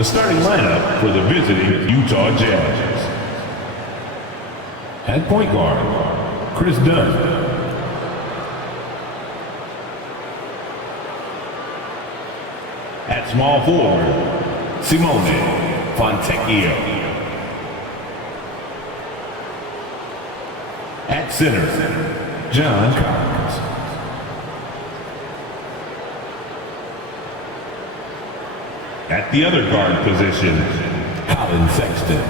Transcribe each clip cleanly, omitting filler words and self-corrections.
The starting lineup for the visiting Utah Jazz. At point guard, Chris Dunn. At small forward, Simone Fontecchio. At center, John Collins. At the other guard position, Colin Sexton.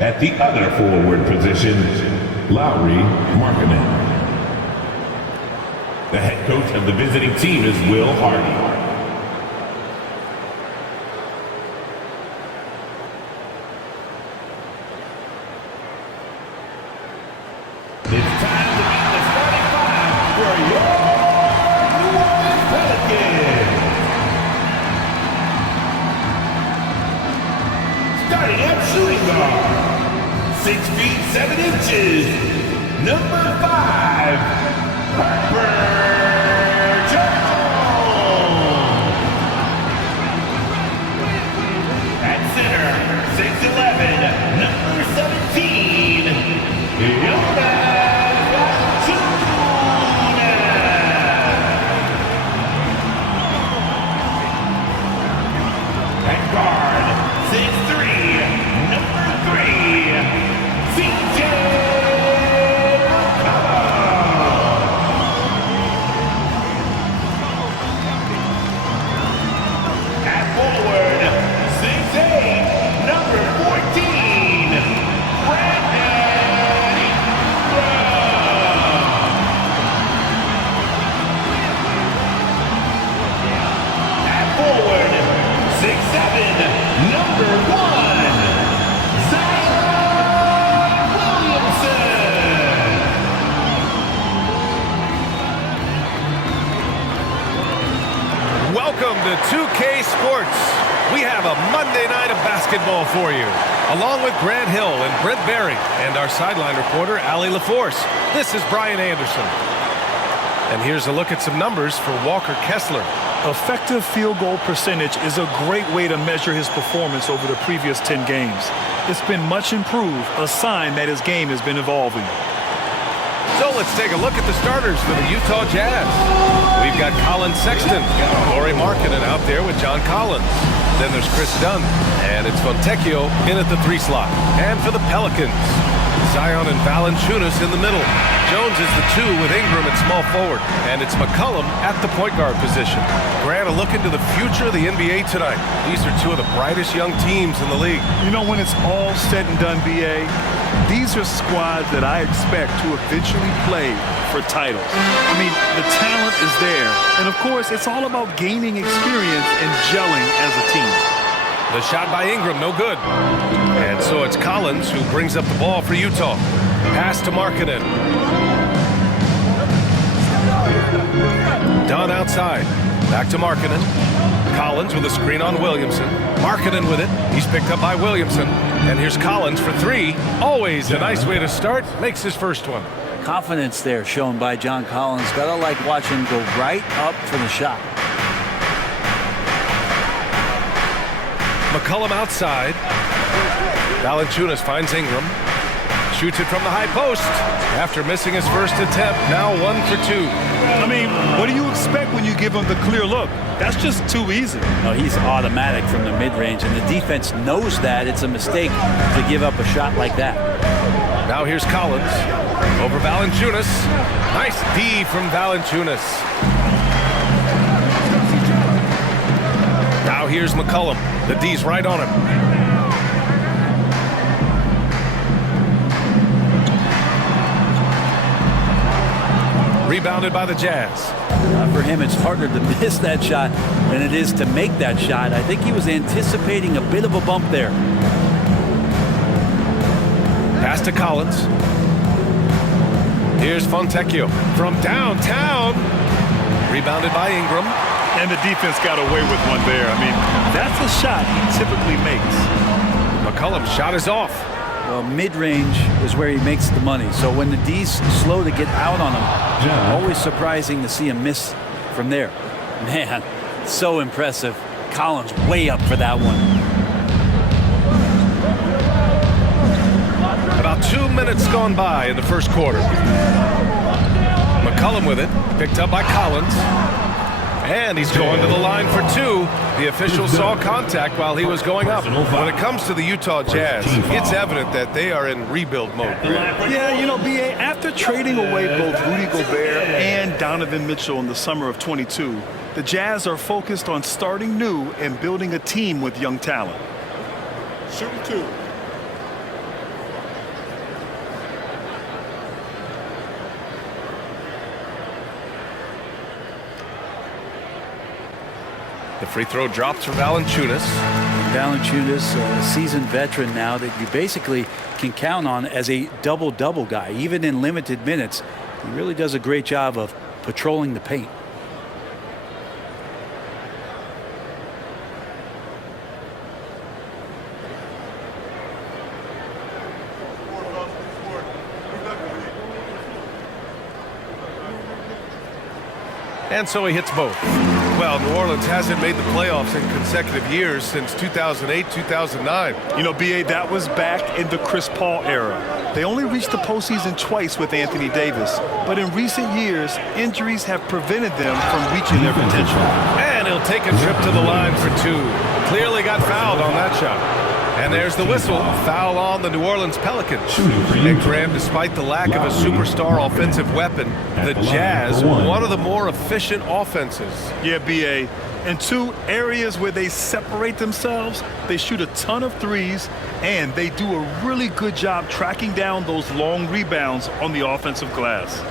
At the other forward position, Lowry Markkinen. The head coach of the visiting team is Will Hardy. It's time to meet the starting five for your New Orleans Pelicans. Starting at shooting guard, 6 feet 7 inches, number 5, Harper Jones. At center, 6'11", number 17, Nbahighlights. Welcome to 2K Sports. We have a Monday night of basketball for you, along with Grant Hill and Brent Berry, and our sideline reporter, Allie LaForce. This is Brian Anderson. And here's a look at some numbers for Walker Kessler. Effective field goal percentage is a great way to measure his performance over the previous 10 games. It's been much improved, a sign that his game has been evolving. So let's take a look at the starters for the Utah Jazz. We've got Colin Sexton, Lauri Markkinen out there with John Collins. Then there's Chris Dunn, and it's Fontecchio in at the 3 slot. And for the Pelicans, Zion and Valanciunas in the middle. Jones is the 2 with Ingram at small forward. And it's McCollum at the point guard position. Grant, a look into the future of the NBA tonight. These are 2 of the brightest young teams in the league. You know, when it's all said and done, BA, these are squads that I expect to eventually play for titles. I mean, the talent is there. And of course, it's all about gaining experience and gelling as a team. The shot by Ingram, no good. And so it's Collins who brings up the ball for Utah. Pass to Markkinen. Dunn outside. Back to Markkinen. Collins with a screen on Williamson. Markkinen with it. He's picked up by Williamson. And here's Collins for 3. Always a nice way to start. Makes his first one. Confidence there shown by John Collins. Gotta like watching him go right up for the shot. McCollum outside. Valanciunas finds Ingram. Shoots it from the high post. After missing his first attempt, now 1 for 2. I mean, what do you expect when you give him the clear look? That's just too easy. No, he's automatic from the mid-range, and the defense knows that. It's a mistake to give up a shot like that. Now here's Collins over Valanciunas. Nice D from Valanciunas. Now here's McCollum. The D's right on him. Rebounded by the Jazz. For him, it's harder to miss that shot than it is to make that shot. I think he was anticipating a bit of a bump there. Pass to Collins. Here's Fontecchio from downtown. Rebounded by Ingram. And the defense got away with one there. I mean, that's a shot he typically makes. McCollum's shot is off. Well, mid-range is where he makes the money. So when the D's slow to get out on him, always surprising to see him miss from there. Man, so impressive. Collins way up for that one. About 2 minutes gone by in the first quarter. McCollum with it, picked up by Collins. And he's going to the line for two. The official saw contact while he was going up. When it comes to the Utah Jazz, it's evident that they are in rebuild mode. Yeah, you know, B.A., after trading away both Rudy Gobert and Donovan Mitchell in the summer of 22, the Jazz are focused on starting new and building a team with young talent. Shooting two. The free throw drops for Valanciunas. Valanciunas, a seasoned veteran now that you basically can count on as a double-double guy. Even in limited minutes, he really does a great job of patrolling the paint. And so he hits both. Well, New Orleans hasn't made the playoffs in consecutive years since 2008, 2009. You know, B.A., that was back in the Chris Paul era. They only reached the postseason twice with Anthony Davis, but in recent years, injuries have prevented them from reaching their potential. And he'll take a trip to the line for two. Clearly got fouled on that shot. And there's the whistle. Foul on the New Orleans Pelicans. And Graham, despite the lack of a superstar offensive weapon, the Jazz, one of the more efficient offenses. Yeah, B.A. In two areas where they separate themselves, they shoot a ton of threes, and they do a really good job tracking down those long rebounds on the offensive glass.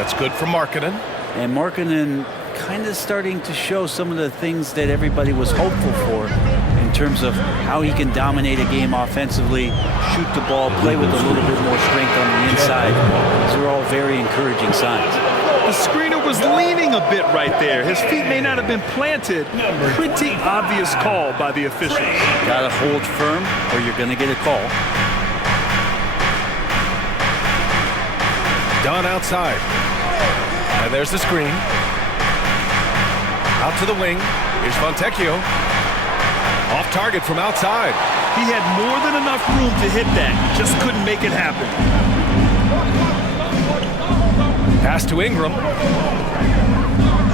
That's good for Markkanen. And Markkanen kind of starting to show some of the things that everybody was hopeful for in terms of how he can dominate a game offensively, shoot the ball, play with a little bit more strength on the inside. These are all very encouraging signs. The screener was leaning a bit right there. His feet may not have been planted. Pretty obvious call by the officials. Got to hold firm or you're going to get a call. Dunn outside. And there's the screen. Out to the wing. Here's Fontecchio. Off target from outside. He had more than enough room to hit that. Just couldn't make it happen. Pass to Ingram.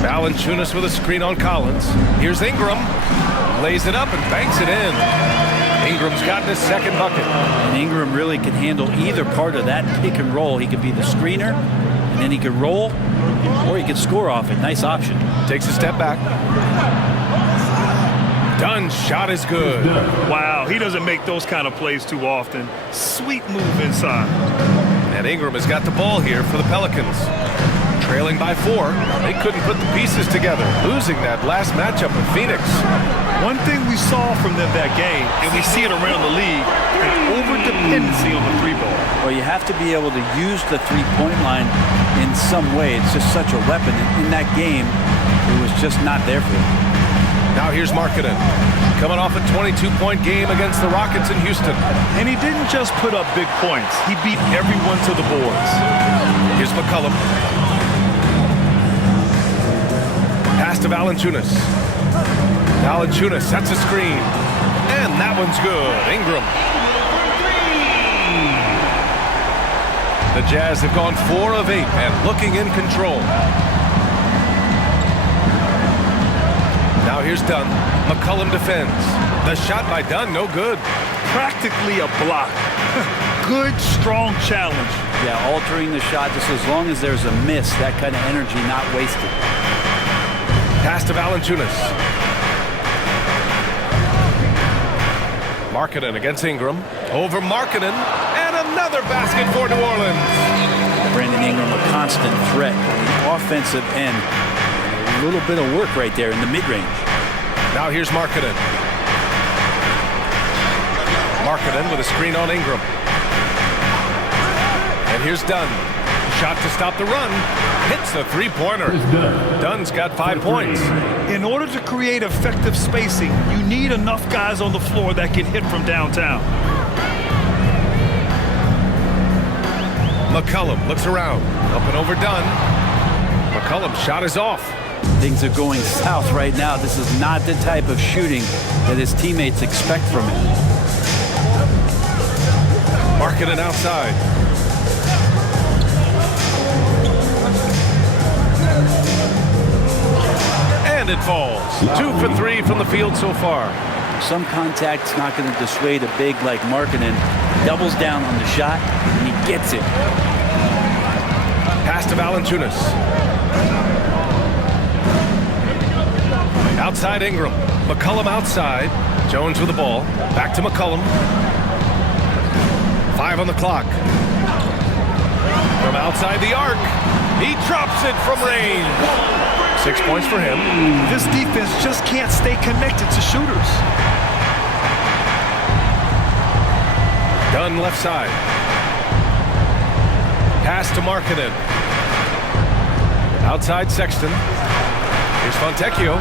Valanciunas with a screen on Collins. Here's Ingram. Lays it up and banks it in. Ingram's gotten his second bucket. And Ingram really can handle either part of that pick and roll. He could be the screener, and then he could roll, or he could score off it. Nice option. Takes a step back. Dunn's shot is good. Wow, he doesn't make those kind of plays too often. Sweet move inside. And Ingram has got the ball here for the Pelicans. Trailing by 4. They couldn't put the pieces together, losing that last matchup with Phoenix. One thing we saw from them that game, and we see it around the league, an over-dependency on the three ball. Well, you have to be able to use the three-point line in some way. It's just such a weapon. In that game, it was just not there for them. Now here's Markkanen, coming off a 22-point game against the Rockets in Houston. And he didn't just put up big points. He beat everyone to the boards. Here's McCollum. Pass to Valanciunas. Valanciunas sets a screen. And that one's good. Ingram. The Jazz have gone 4 of 8 and looking in control. Now here's Dunn. McCollum defends. The shot by Dunn, no good. Practically a block. Good, strong challenge. Yeah, altering the shot just as long as there's a miss, that kind of energy not wasted. Pass to Valanciunas. Markkanen against Ingram. Over Markkanen. And another basket for New Orleans. Brandon Ingram, a constant threat on the offensive end. A little bit of work right there in the mid-range. Now here's Markkanen. Markkanen with a screen on Ingram. And here's Dunn. shot to stop the run. Hits the three-pointer. Dunn's got 5 points. In order to create effective spacing, you need enough guys on the floor that can hit from downtown. McCollum looks around. Up and over Dunn. McCollum's shot is off. Things are going south right now. This is not the type of shooting that his teammates expect from him. Markkanen outside. And it falls. 2 for 3 from the field so far. Some contact's not going to dissuade a big like Markkanen. Doubles down on the shot, and he gets it. Pass to Valanciunas. Outside Ingram. McCollum outside. Jones with the ball. Back to McCollum. 5 on the clock. From outside the arc. He drops it from range. 6 points for him. This defense just can't stay connected to shooters. Dunn left side. Pass to Markkanen. Outside Sexton. Here's Fontecchio.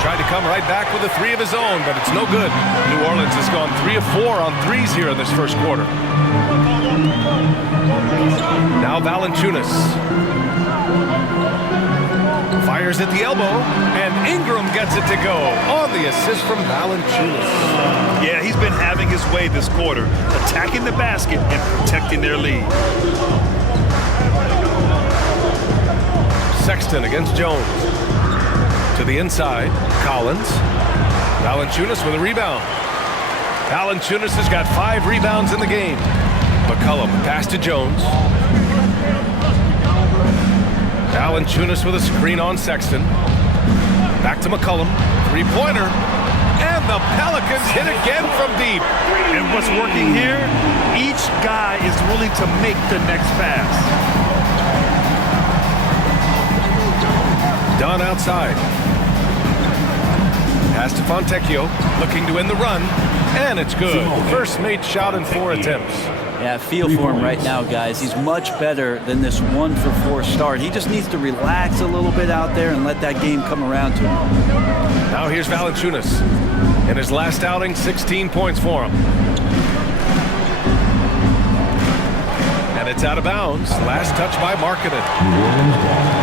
Tried to come right back with a 3 of his own, but it's no good. New Orleans has gone 3 of 4 on threes here in this first quarter. Now Valanciunas. Fires at the elbow, and Ingram gets it to go on the assist from Valanciunas. Yeah, he's been having his way this quarter, attacking the basket and protecting their lead. Sexton against Jones. To the inside, Collins. Valanciunas with a rebound. Valanciunas has got 5 rebounds in the game. McCollum pass to Jones. Valanciunas with a screen on Sexton. Back to McCollum. 3-pointer. And the Pelicans hit again from deep. And what's working here, each guy is willing to make the next pass. Dunn outside. Pass to Fontecchio, looking to end the run, and it's good. First made shot in 4 attempts. Yeah, feel for him right now, guys. He's much better than this 1 for 4 start. He just needs to relax a little bit out there and let that game come around to him. Now here's Valanciunas. In his last outing, 16 points for him. And it's out of bounds. Last touch by Markkanen.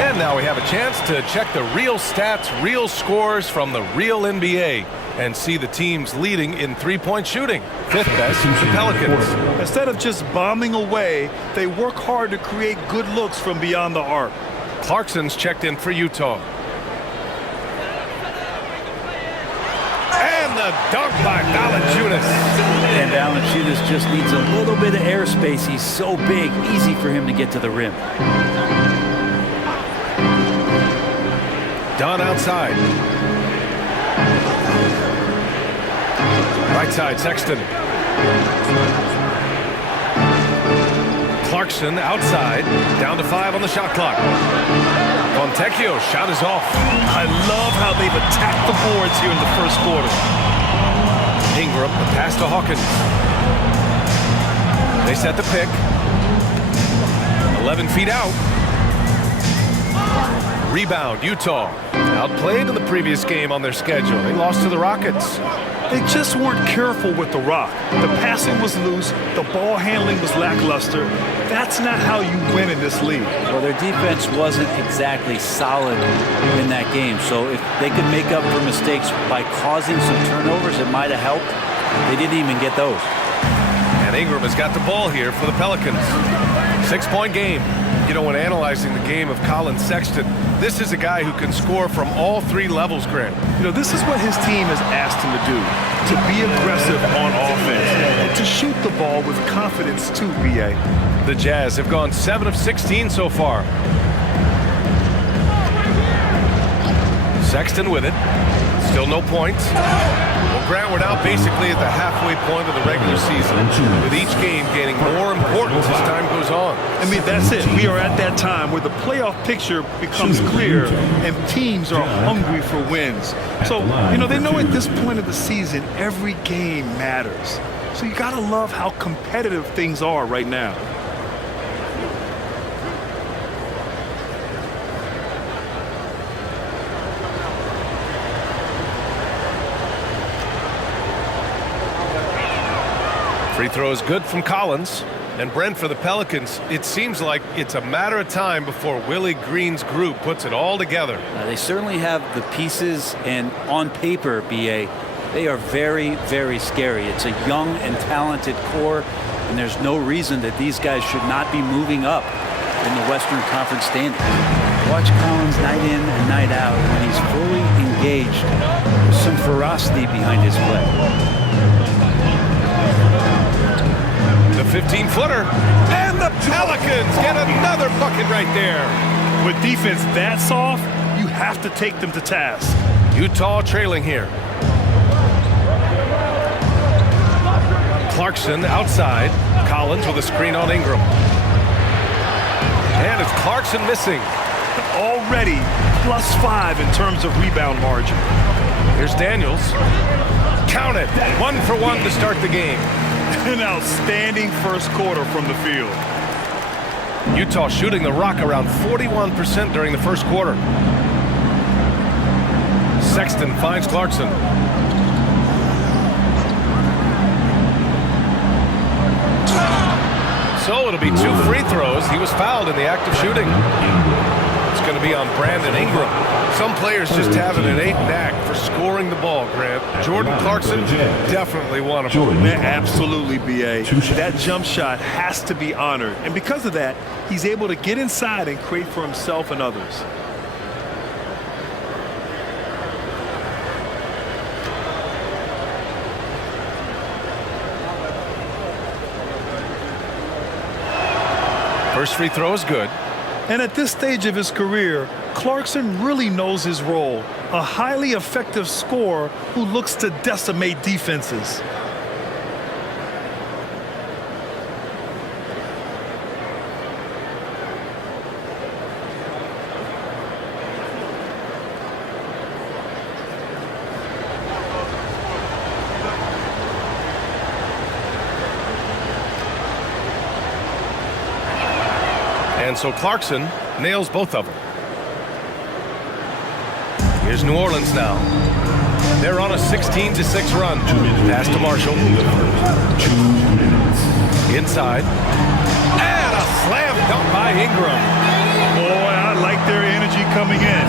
And now we have a chance to check the real stats, real scores from the real NBA and see the teams leading in 3-point shooting. 5th best, the Pelicans. Instead of just bombing away, they work hard to create good looks from beyond the arc. Clarkson's checked in for Utah. And the dunk by Valanciunas. And Valanciunas just needs a little bit of airspace. He's so big, easy for him to get to the rim. Dunn outside. Right side, Sexton. Clarkson outside, down to 5 on the shot clock. Fontecchio, shot is off. I love how they've attacked the boards here in the first quarter. Ingram, the pass to Hawkins. They set the pick. 11 feet out. Rebound, Utah. Outplayed in the previous game on their schedule. They lost to the Rockets. They just weren't careful with the rock. The passing was loose. The ball handling was lackluster. That's not how you win in this league. Well, their defense wasn't exactly solid in that game. So if they could make up for mistakes by causing some turnovers, it might have helped. They didn't even get those. And Ingram has got the ball here for the Pelicans. 6-point game. You know, when analyzing the game of Colin Sexton, this is a guy who can score from all 3 levels, Grant. You know, this is what his team has asked him to do, to be aggressive on offense and to shoot the ball with confidence too, B.A. The Jazz have gone 7 of 16 so far. Sexton with it. Still no points. Well, Grant, we're now basically at the halfway point of the regular season, with each game gaining more importance as time goes on. I mean, that's it. We are at that time where the playoff picture becomes clear and teams are hungry for wins. So, you know, they know at this point of the season, every game matters. So you got to love how competitive things are right now. Free throw is good from Collins. And Brent, for the Pelicans, it seems like it's a matter of time before Willie Green's group puts it all together. They certainly have the pieces, and on paper, BA, they are very, very scary. It's a young and talented core, and there's no reason that these guys should not be moving up in the Western Conference standings. Watch Collins night in and night out when he's fully engaged with some ferocity behind his play. The 15-footer, and the Pelicans get another bucket right there. With defense that soft, you have to take them to task. Utah trailing here. Clarkson outside. Collins with a screen on Ingram. And it's Clarkson missing. Already +5 in terms of rebound margin. Here's Daniels. Count it. 1 for 1 to start the game. An outstanding first quarter from the field. Utah shooting the rock around 41% during the first quarter. Sexton finds Clarkson. So it'll be 2 free throws. He was fouled in the act of shooting. It's going to be on Brandon Ingram. Some players just have an innate knack for scoring the ball, Grant. Jordan Clarkson, definitely one of them. Man, absolutely, BA. That jump shot has to be honored. And because of that, he's able to get inside and create for himself and others. First free throw is good. And at this stage of his career, Clarkson really knows his role. A highly effective scorer who looks to decimate defenses. And so Clarkson nails both of them. Here's New Orleans now. They're on a 16-6 run. Pass to Marshall. 2 minutes. Inside. And a slam dunk by Ingram. Boy, I like their energy coming in.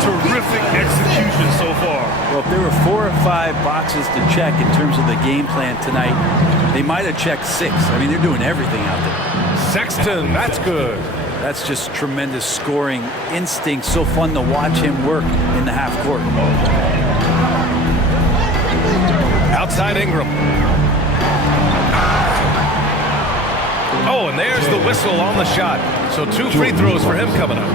Terrific execution so far. Well, if there were 4 or 5 boxes to check in terms of the game plan tonight, they might have checked 6. I mean, they're doing everything out there. Sexton, that's good. That's just tremendous scoring instinct. So fun to watch him work in the half court. Outside Ingram. Oh, and there's the whistle on the shot. So 2 free throws for him coming up.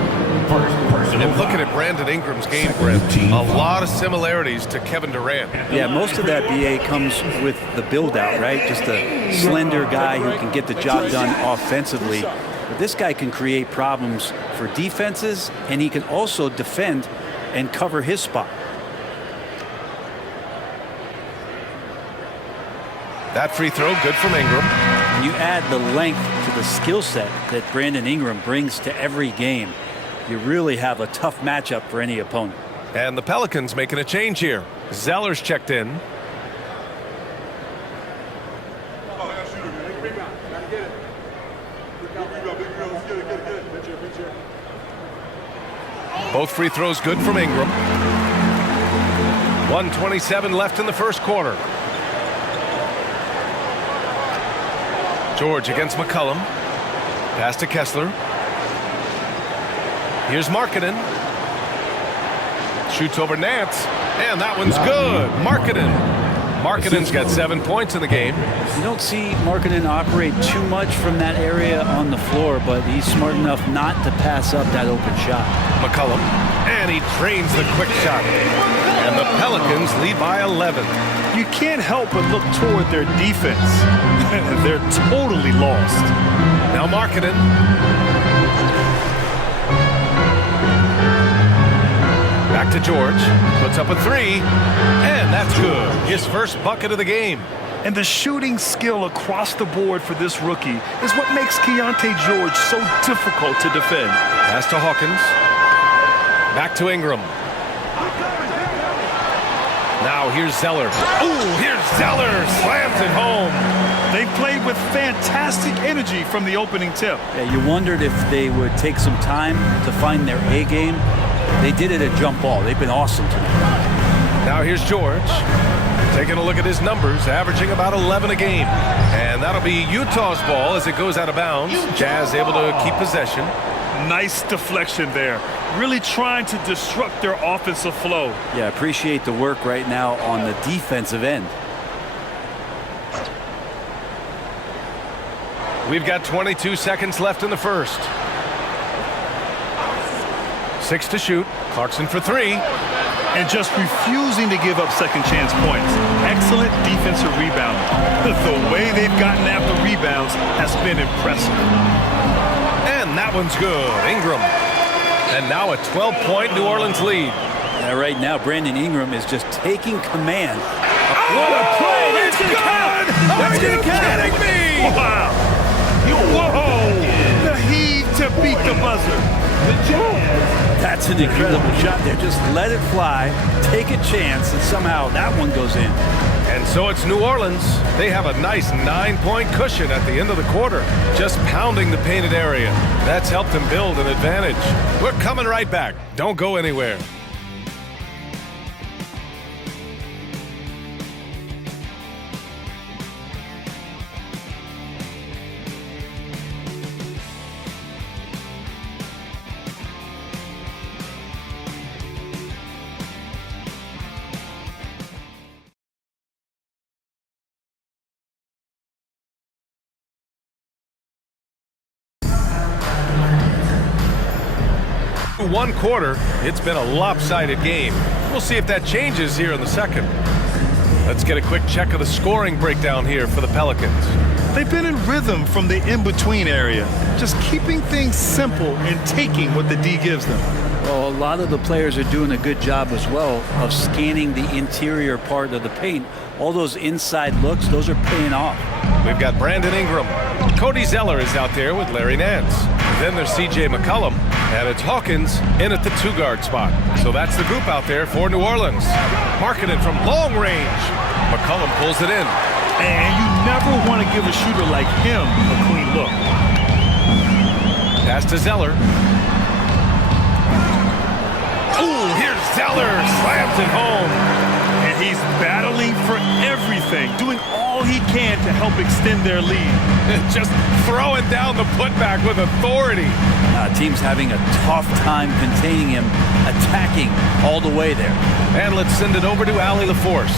And looking at Brandon Ingram's game, Brent, a lot of similarities to Kevin Durant. Yeah, most of that, BA, comes with the build-out, right? Just a slender guy who can get the job done offensively. But this guy can create problems for defenses, and he can also defend and cover his spot. That free throw, good from Ingram. When you add the length to the skill set that Brandon Ingram brings to every game, you really have a tough matchup for any opponent. And the Pelicans making a change here. Zeller's checked in. Both free throws good from Ingram. 1:27 left in the first quarter. George against McCollum. Pass to Kessler. Here's Markkanen. Shoots over Nance. And that one's good. Markkanen's got 7 points in the game. You don't see Markkanen operate too much from that area on the floor, but he's smart enough not to pass up that open shot. McCollum. And he drains the quick shot. And the Pelicans lead by 11. You can't help but look toward their defense. They're totally lost. Now Markkanen. Back to George. Puts up a 3. And that's good. His first bucket of the game. And the shooting skill across the board for this rookie is what makes Keontae George so difficult to defend. Pass to Hawkins. Back to Ingram. Now here's Zeller. Ooh, here's Zeller. Slams it home. They played with fantastic energy from the opening tip. Yeah, you wondered if they would take some time to find their A game. They did it at jump ball. They've been awesome tonight. Now here's George. Taking a look at his numbers, averaging about 11 a game. And that'll be Utah's ball as it goes out of bounds. Jazz able to keep possession. Nice deflection there. Really trying to disrupt their offensive flow. Yeah, appreciate the work right now on the defensive end. We've got 22 seconds left in the first. 6 to shoot. Clarkson for 3. And just refusing to give up second chance points. Excellent defensive rebound. The way they've gotten after rebounds has been impressive. And that one's good. Ingram. And now a 12-point New Orleans lead. Yeah, right now, Brandon Ingram is just taking command. What a play! It's good! Are you kidding me? Wow. Whoa! The heave to beat the buzzer. That's an incredible shot there. Just let it fly, take a chance, and somehow that one goes in. And so it's New Orleans. They have a nice 9-point cushion at the end of the quarter, just pounding the painted area. That's helped them build an advantage. We're coming right back. Don't go anywhere. One quarter, it's been a lopsided game. We'll see if that changes here in the second. Let's get a quick check of the scoring breakdown here for the Pelicans. They've been in rhythm from the in-between area, just keeping things simple and taking what the D gives them. Well, a lot of the players are doing a good job as well of scanning the interior part of the paint. All those inside looks, those are paying off. We've got Brandon Ingram. Cody Zeller is out there with Larry Nance. Then there's C.J. McCollum. And it's Hawkins in at the 2-guard spot. So that's the group out there for New Orleans. Marketed from long range. McCollum pulls it in. And you never want to give a shooter like him a clean look. Pass to Zeller. Ooh, here's Zeller. Slams it home. And he's battling for everything, doing all he can to help extend their lead. Just throwing down the putback with authority. Team's having a tough time containing him, attacking all the way there. And let's send it over to Allie LaForce.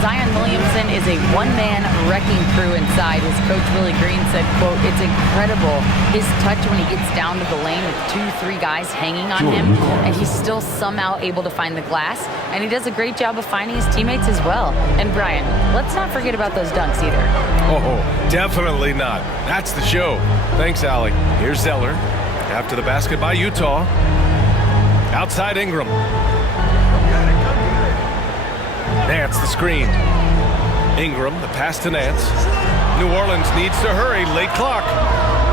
Zion Williamson is a one-man wrecking crew inside. His coach, Willie Green, said, quote, "It's incredible his touch when he gets down to the lane with 2-3 guys hanging on him, and he's still somehow able to find the glass, and he does a great job of finding his teammates as well." And Brian, let's not forget about those dunks either. Oh, definitely not. That's the show. Thanks, Allie. Here's Zeller. After the basket by Utah. Outside Ingram. Nance the screen. Ingram, the pass to Nance. New Orleans needs to hurry, late clock.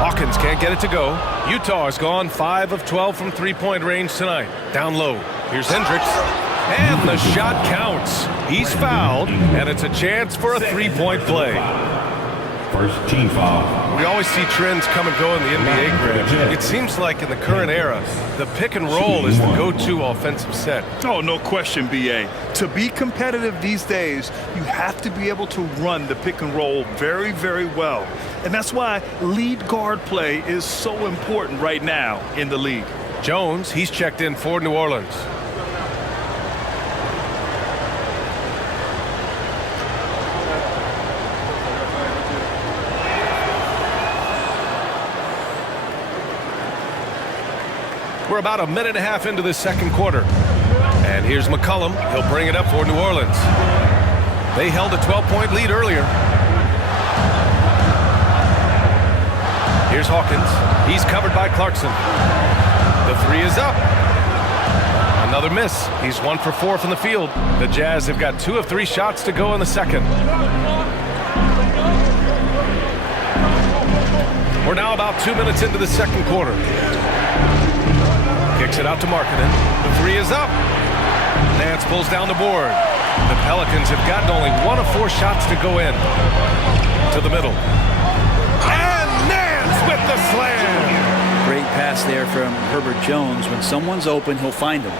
Hawkins can't get it to go. Utah has gone 5 of 12 from three-point range tonight. Down low. Here's Hendricks. And the shot counts. He's fouled, and it's a chance for a three-point play. First team foul. We always see trends come and go in the NBA grid. It seems like in the current era, the pick and roll is the go-to offensive set. Oh, no question, B.A. To be competitive these days, you have to be able to run the pick and roll very, very well. And that's why lead guard play is so important right now in the league. Jones, he's checked in for New Orleans. We're about a minute and a half into this second quarter. And here's McCollum. He'll bring it up for New Orleans. They held a 12-point lead earlier. Here's Hawkins. He's covered by Clarkson. The three is up. Another miss. He's 1 for 4 from the field. The Jazz have got 2 of 3 shots to go in the second. We're now about 2 minutes into the second quarter. Kicks it out to Markkanen. The three is up. Nance pulls down the board. The Pelicans have gotten only 1 of 4 shots to go in. To the middle. And Nance with the slam. Great pass there from Herbert Jones. When someone's open, he'll find them.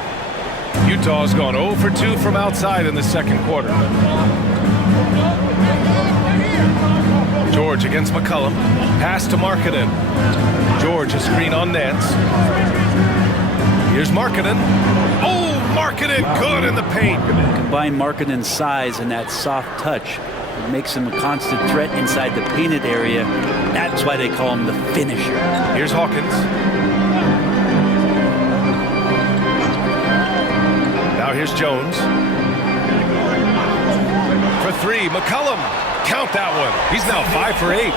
Utah's gone 0 for 2 from outside in the second quarter. George against McCollum. Pass to Markkanen. George a screen on Nance. Here's Markkanen. Oh, Markkanen good in the paint. Combine Markkanen's size and that soft touch. It makes him a constant threat inside the painted area. That's why they call him the finisher. Here's Hawkins. Now here's Jones. For 3, McCollum. Count that one. He's now 5 for 8.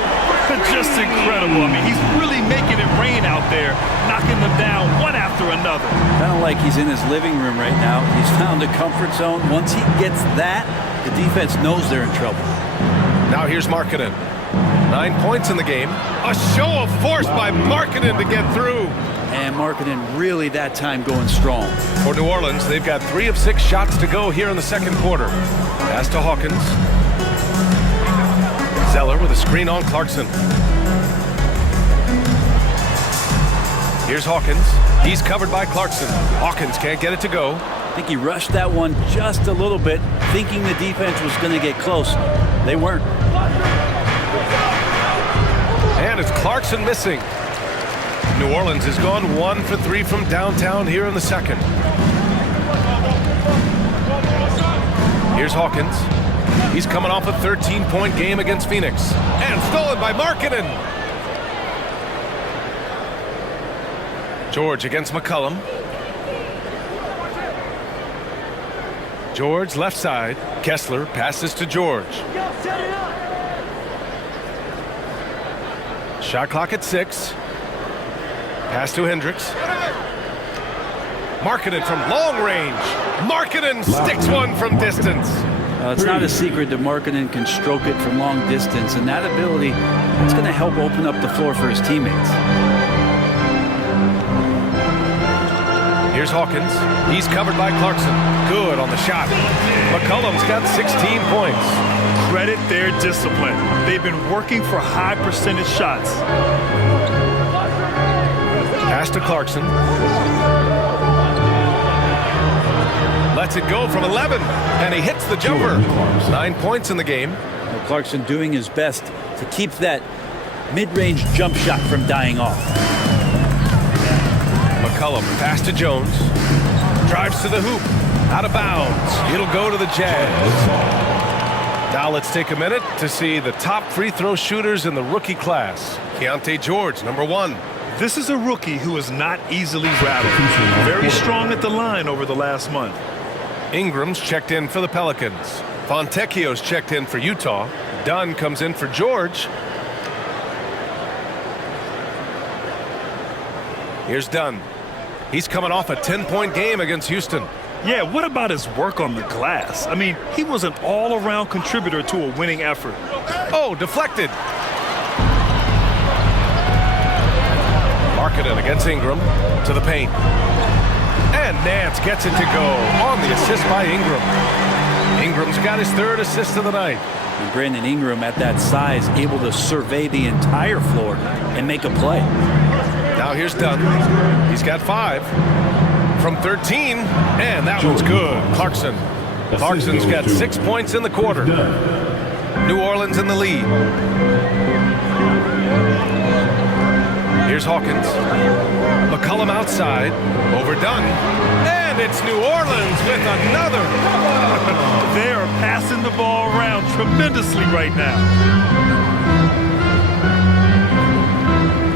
Just incredible. I mean, he's really making it rain out there, knocking them down one after another. Kind of like he's in his living room right now. He's found a comfort zone. Once he gets that, the defense knows they're in trouble. Now here's Markkanen. 9 points in the game. A show of force by Markkanen to get through. And Markkanen really that time going strong. For New Orleans, they've got 3 of 6 shots to go here in the second quarter. Pass to Hawkins. Zeller with a screen on Clarkson. Here's Hawkins. He's covered by Clarkson. Hawkins can't get it to go. I think he rushed that one just a little bit, thinking the defense was going to get close. They weren't. And it's Clarkson missing. New Orleans has gone 1 for 3 from downtown here in the second. Here's Hawkins. He's coming off a 13-point game against Phoenix. And stolen by Markkanen. George against McCollum. George left side. Kessler passes to George. Shot clock at 6. Pass to Hendricks. Markkanen from long range. Markkanen sticks one from distance. It's not a secret that Markkanen can stroke it from long distance, and that ability is going to help open up the floor for his teammates. Here's Hawkins. He's covered by Clarkson. Good on the shot. McCollum's got 16 points. Credit their discipline. They've been working for high percentage shots. Pass to Clarkson. Lets it go from 11, and he hits the jumper. 9 points in the game. Well, Clarkson doing his best to keep that mid-range jump shot from dying off. McCollum pass to Jones. Drives to the hoop. Out of bounds. It'll go to the Jazz. Now let's take a minute to see the top free throw shooters in the rookie class. Keontae George, number 1. This is a rookie who is not easily rattled. Very strong at the line over the last month. Ingram's checked in for the Pelicans. Fontecchio's checked in for Utah. Dunn comes in for George. Here's Dunn. He's coming off a 10-point game against Houston. Yeah, what about his work on the glass? I mean, he was an all-around contributor to a winning effort. Oh, deflected. Markkanen against Ingram to the paint. And Nance gets it to go on the assist by Ingram. Ingram's got his 3rd assist of the night. And Brandon Ingram at that size, able to survey the entire floor and make a play. Now here's Dunn. He's got 5 from 13, and that one's good. Clarkson. Clarkson's got 6 points in the quarter. New Orleans in the lead. Here's Hawkins. McCollum outside. Overdone. And it's New Orleans with another. They are passing the ball around tremendously right now.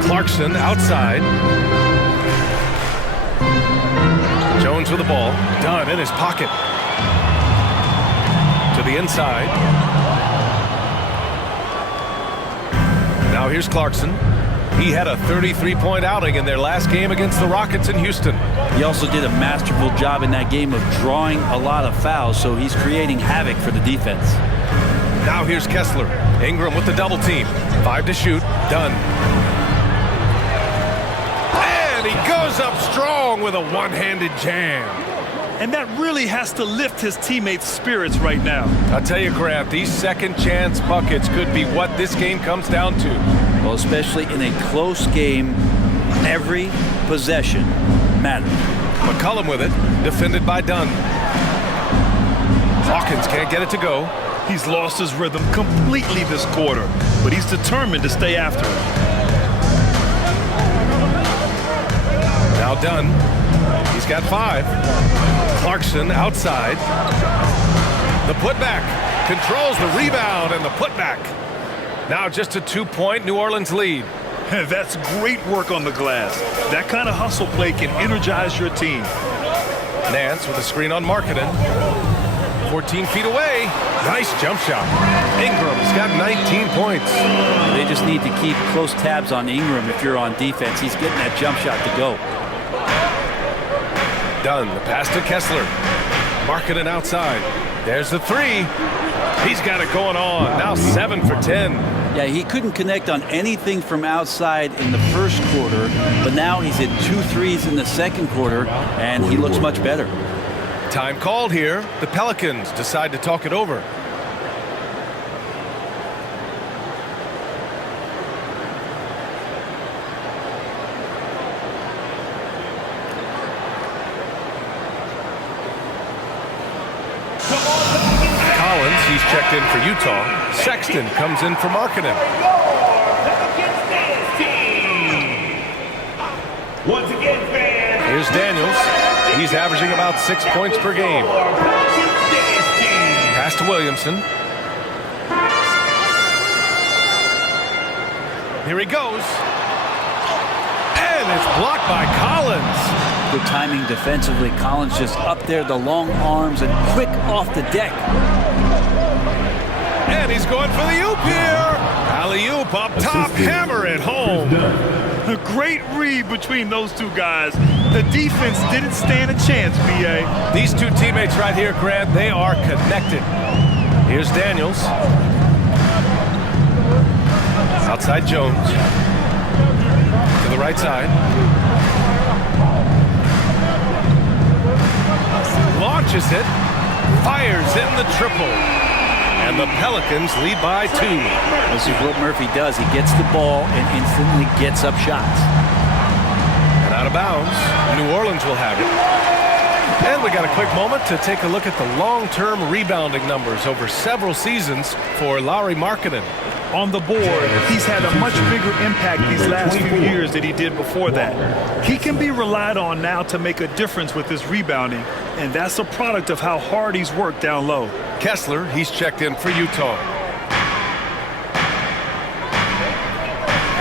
Clarkson outside. Jones with the ball. Dunn in his pocket. To the inside. Now here's Clarkson. He had a 33-point outing in their last game against the Rockets in Houston. He also did a masterful job in that game of drawing a lot of fouls, so he's creating havoc for the defense. Now here's Kessler. Ingram with the double team. 5 to shoot. Done. And he goes up strong with a one-handed jam. and that really has to lift his teammates' spirits right now. I'll tell you, Grant, these second chance buckets could be what this game comes down to. Well, especially in a close game, every possession matters. McCullum with it, defended by Dunn. Hawkins can't get it to go. He's lost his rhythm completely this quarter, but he's determined to stay after it. Now Dunn. He's got 5. Clarkson outside. The putback. Controls the rebound and the putback. Now just a 2-point New Orleans lead. That's great work on the glass. That kind of hustle play can energize your team. Nance with a screen on Markkanen. 14 feet away. Nice jump shot. Ingram's got 19 points. They just need to keep close tabs on Ingram if you're on defense. He's getting that jump shot to go. Dunn, the pass to Kessler. Markkanen outside. There's the 3. He's got it going on. Now 7 for 10. Yeah, he couldn't connect on anything from outside in the first quarter, but now he's hit 2 threes in the second quarter, and he looks much better. Time called here. The Pelicans decide to talk it over. Collins, he's checked in for Utah. Sexton comes in for Markkanen. Once again, fans. Here's Daniels. He's averaging about 6 points per game. Pass to Williamson. Here he goes. And it's blocked by Collins. Good timing defensively. Collins just up there, the long arms, and quick off the deck. And he's going for the oop here. Alley-oop up top, hammer it home. A great read between those two guys. The defense didn't stand a chance, B.A. These two teammates right here, Grant, they are connected. Here's Daniels. Outside Jones. To the right side. Launches it. Fires in the triple. And the Pelicans lead by 2. This is what Murphy does. He gets the ball and instantly gets up shots. And out of bounds, New Orleans will have it. And we got a quick moment to take a look at the long-term rebounding numbers over several seasons for Lauri Markkanen. On the board, he's had a much bigger impact these last few years than he did before that. He can be relied on now to make a difference with his rebounding, and that's a product of how hard he's worked down low. Kessler, he's checked in for Utah.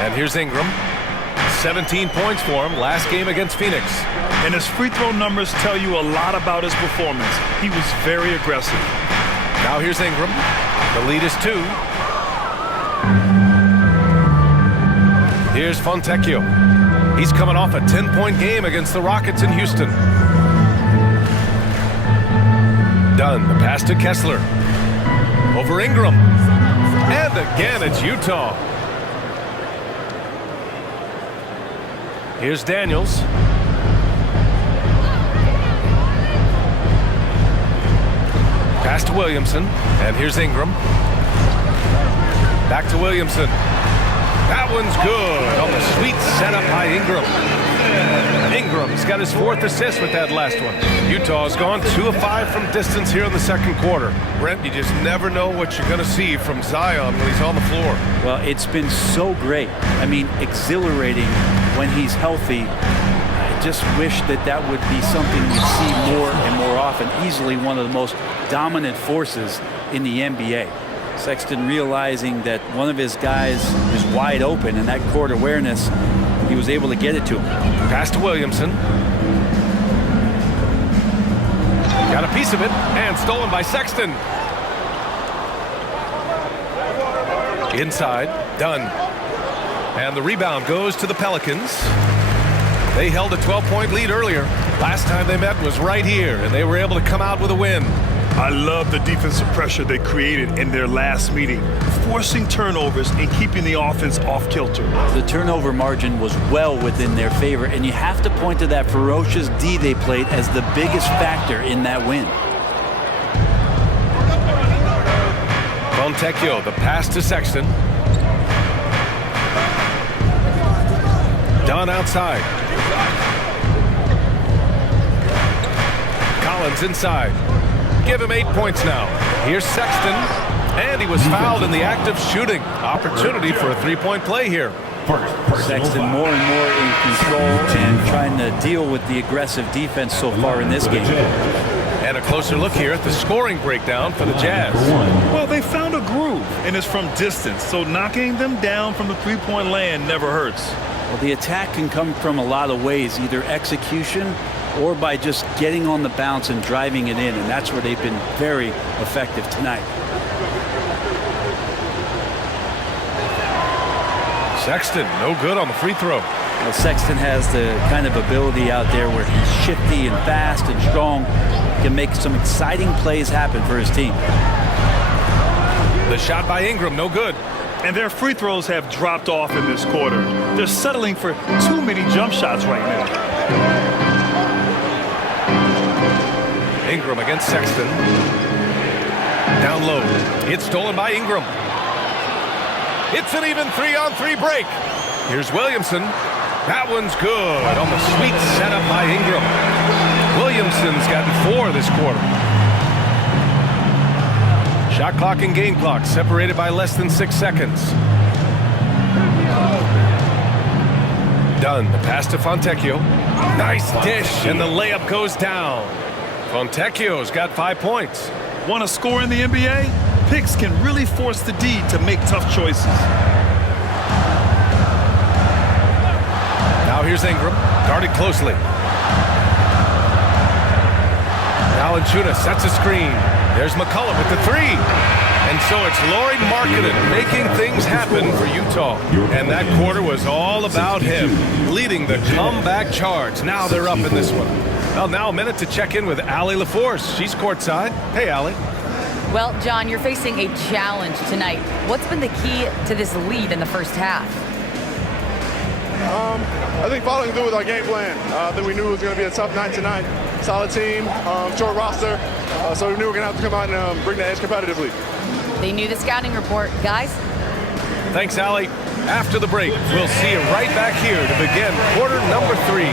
And here's Ingram. 17 points for him last game against Phoenix. And his free throw numbers tell you a lot about his performance. He was very aggressive. Now here's Ingram. The lead is 2. Here's Fontecchio. He's coming off a 10-point game against the Rockets in Houston. Dunn, the pass to Kessler. Over Ingram. And again, it's Utah. Here's Daniels. Pass to Williamson. And here's Ingram. Back to Williamson. That one's good on the sweet setup by Ingram. Ingram's got his 4th assist with that last one. Utah's gone 2 of 5 from distance here in the second quarter. Brent, you just never know what you're going to see from Zion when he's on the floor. Well, it's been so great. I mean, exhilarating when he's healthy. I just wish that would be something we'd see more and more often. Easily one of the most dominant forces in the NBA. Sexton realizing that one of his guys is wide open, and that court awareness, he was able to get it to him. Pass to Williamson. Got a piece of it, and stolen by Sexton. Inside, Dunn. And the rebound goes to the Pelicans. They held a 12-point lead earlier. Last time they met was right here, and they were able to come out with a win. I love the defensive pressure they created in their last meeting, forcing turnovers and keeping the offense off kilter. The turnover margin was well within their favor, and you have to point to that ferocious D they played as the biggest factor in that win. Fontecchio, the pass to Sexton. Dunn outside. Collins inside. Give him 8 points now. Here's Sexton, and he was fouled in the act of shooting. Opportunity for a three-point play here. Sexton more and more in control and trying to deal with the aggressive defense so far in this game. And a closer look here at the scoring breakdown for the Jazz. Well, they found a groove, and it's from distance, so knocking them down from the three-point land never hurts. Well, the attack can come from a lot of ways, either execution or by just getting on the bounce and driving it in, and that's where they've been very effective tonight. Sexton, no good on the free throw. Well, Sexton has the kind of ability out there where he's shifty and fast and strong, can make some exciting plays happen for his team. The shot by Ingram, no good. And their free throws have dropped off in this quarter. They're settling for too many jump shots right now. Ingram against Sexton. Down low. It's stolen by Ingram. It's an even 3-on-3 break. Here's Williamson. That one's good on the sweet setup by Ingram. Williamson's gotten 4 this quarter. Shot clock and game clock separated by less than 6 seconds. Dunn, the pass to Fontecchio. Nice dish, and the layup goes down. Fontecchio's got 5 points. Want to score in the NBA? Picks can really force the D to make tough choices. Now here's Ingram, guarded closely. Valanciunas sets a screen. There's McCullough with the 3. And so it's Lauri Markkanen making things happen for Utah. And that quarter was all about him, leading the comeback charge. Now they're up in this one. Well, now a minute to check in with Allie LaForce. She's courtside. Hey, Allie. Well, John, you're facing a challenge tonight. What's been the key to this lead in the first half? I think following through with our game plan. I think we knew it was going to be a tough night tonight. Solid team, short roster, so we knew we were going to have to come out and bring the edge competitively. They knew the scouting report. Guys? Thanks, Allie. After the break, we'll see you right back here to begin quarter number 3.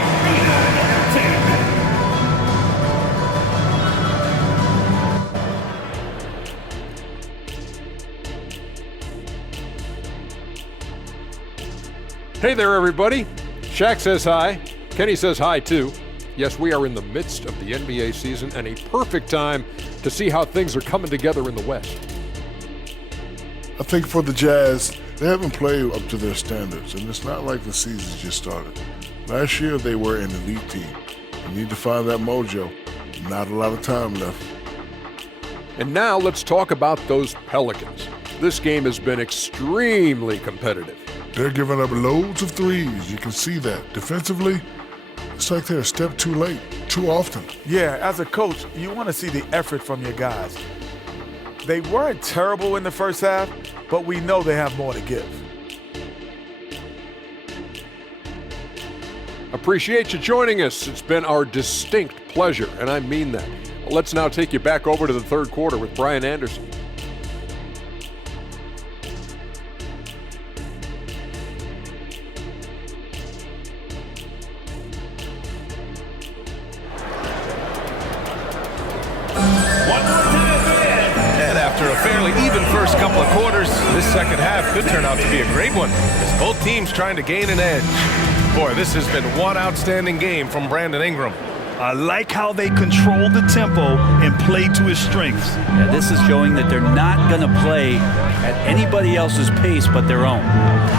Hey there, everybody. Shaq says hi. Kenny says hi, too. Yes, we are in the midst of the NBA season and a perfect time to see how things are coming together in the West. I think for the Jazz, they haven't played up to their standards, and it's not like the season just started. Last year, they were an elite team. You need to find that mojo. Not a lot of time left. And now let's talk about those Pelicans. This game has been extremely competitive. They're giving up loads of threes. You can see that. Defensively, it's like they're a step too late, too often. Yeah, as a coach, you want to see the effort from your guys. They weren't terrible in the first half, but we know they have more to give. Appreciate you joining us. It's been our distinct pleasure, and I mean that. Let's now take you back over to the third quarter with Brian Anderson. First couple of quarters, this second half could turn out to be a great one as both teams trying to gain an edge. Boy, this has been one outstanding game from Brandon Ingram. I like how they control the tempo and play to his strengths. Yeah, this is showing that they're not going to play at anybody else's pace but their own.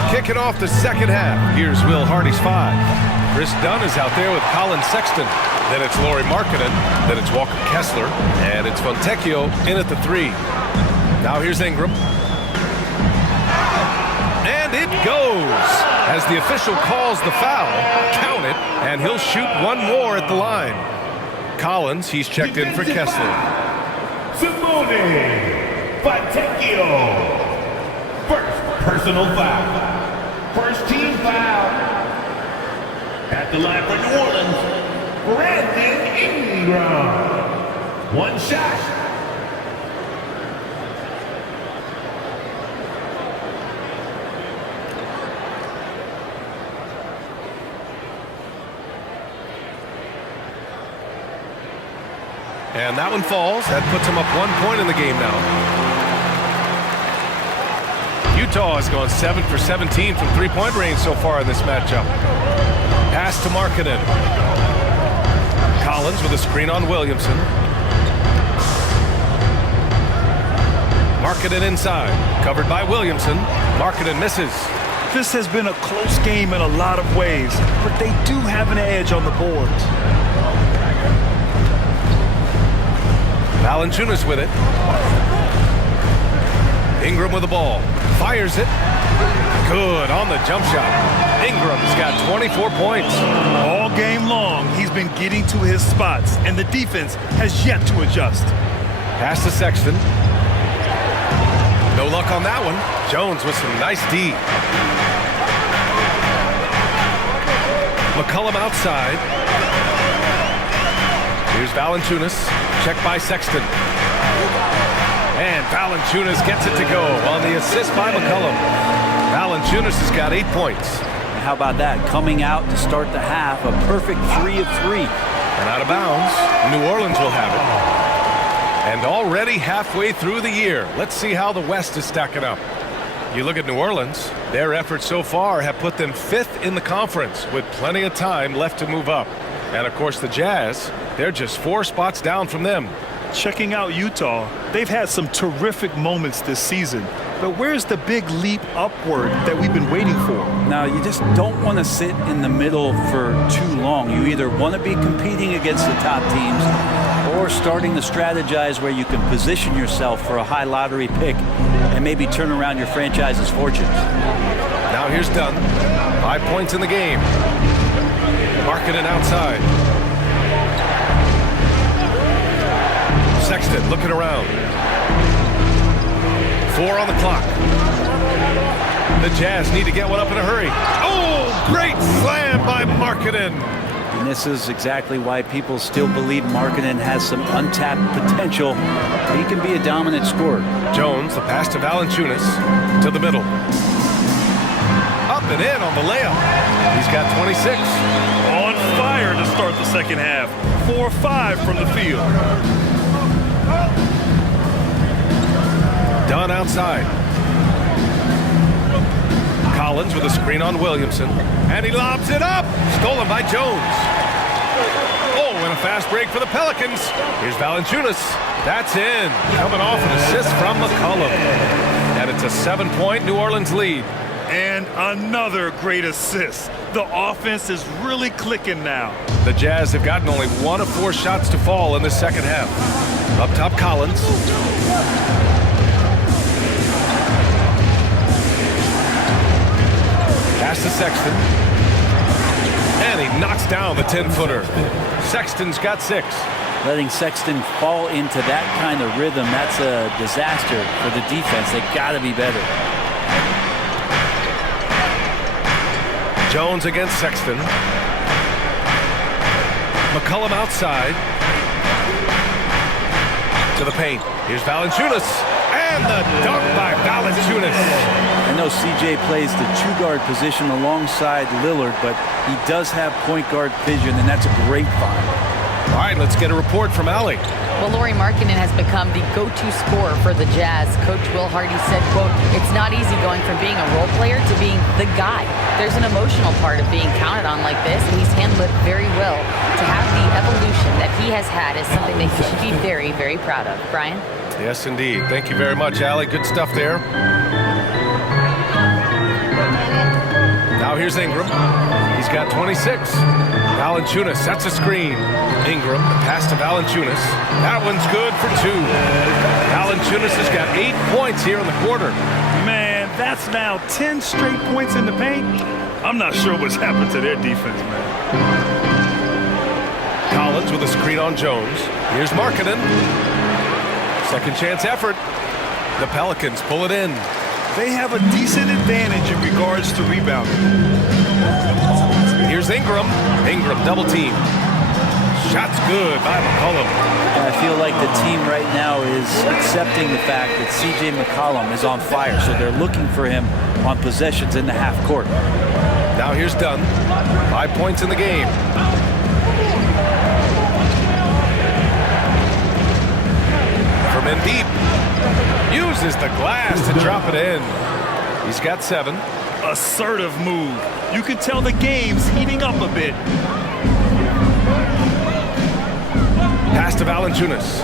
Kicking off the second half, here's Will Hardy's 5. Chris Dunn is out there with Colin Sexton. Then it's Lauri Markkanen. Then it's Walker Kessler. And it's Fontecchio in at the 3. Now here's Ingram. And it goes. As the official calls the foul, count it, and he'll shoot one more at the line. Collins, he's checked in for Kessler. First personal foul. First team foul. At the line for New Orleans, Brandon Ingram. One shot. And that one falls. That puts him up 1 point in the game now. Utah has gone 7 for 17 from three-point range so far in this matchup. Pass to Markkanen. Collins with a screen on Williamson. Markkanen inside. Covered by Williamson. Markkanen misses. This has been a close game in a lot of ways, but they do have an edge on the boards. Valanciunas with it. Ingram with the ball. Fires it. Good on the jump shot. Ingram's got 24 points. All game long, he's been getting to his spots, and the defense has yet to adjust. Pass to Sexton. No luck on that one. Jones with some nice D. McCollum outside. Here's Valanciunas. Check by Sexton. And Valanciunas gets it to go on the assist by McCollum. Valanciunas has got 8 points. How about that? Coming out to start the half, a perfect 3 of 3. And out of bounds, New Orleans will have it. And already halfway through the year, let's see how the West is stacking up. You look at New Orleans, their efforts so far have put them 5th in the conference with plenty of time left to move up. And of course the Jazz, they're just 4 spots down from them. Checking out Utah, they've had some terrific moments this season. But where's the big leap upward that we've been waiting for? Now, you just don't want to sit in the middle for too long. You either want to be competing against the top teams or starting to strategize where you can position yourself for a high lottery pick and maybe turn around your franchise's fortunes. Now here's Dunn. 5 points in the game. Markkanen outside. Sexton looking around. 4 on the clock. The Jazz need to get one up in a hurry. Oh, great slam by Markkanen. And this is exactly why people still believe Markkanen has some untapped potential. He can be a dominant scorer. Jones, the pass to Valanciunas, to the middle. Up and in on the layup. He's got 26. On fire to start the second half. 4-5 from the field. Dunn outside. Collins with a screen on Williamson. And he lobs it up. Stolen by Jones. Oh, and a fast break for the Pelicans. Here's Valanciunas. That's in. Coming off an assist from McCollum. And it's a 7-point New Orleans lead. And another great assist. The offense is really clicking now. The Jazz have gotten only 1 of 4 shots to fall in the second half. Up top, Collins. Pass to Sexton. And he knocks down the 10-footer. Sexton's got 6. Letting Sexton fall into that kind of rhythm, that's a disaster for the defense. They got to be better. Jones against Sexton. McCollum outside. To the paint. Here's Valanciunas. And the dunk by Valanciunas. I know CJ plays the 2-guard position alongside Lillard, but he does have point guard vision, and that's a great find. All right, let's get a report from Allie. Well, Lauri Markkanen has become the go-to scorer for the Jazz. Coach Will Hardy said, quote, "It's not easy going from being a role player to being the guy. There's an emotional part of being counted on like this, and he's handled it very well. To have the evolution that he has had is something that he should be very, very proud of." Brian? Yes, indeed. Thank you very much, Allie. Good stuff there. Now here's Ingram. He's got 26. Valanciunas sets a screen. Ingram, the pass to Valanciunas. That one's good for 2. Valanciunas has got 8 points here in the quarter. Man, that's now 10 straight points in the paint. I'm not sure what's happened to their defense, man. Collins with a screen on Jones. Here's Markkanen. Second chance effort. The Pelicans pull it in. They have a decent advantage in regards to rebounding. Here's Ingram. Ingram double team. Shot's good by McCollum. I feel like the team right now is accepting the fact that C.J. McCollum is on fire, so they're looking for him on possessions in the half court. Now here's Dunn. 5 points in the game. From in deep. Uses the glass to drop it in. He's got 7. Assertive move. You can tell the game's heating up a bit. Pass to Valanciunas.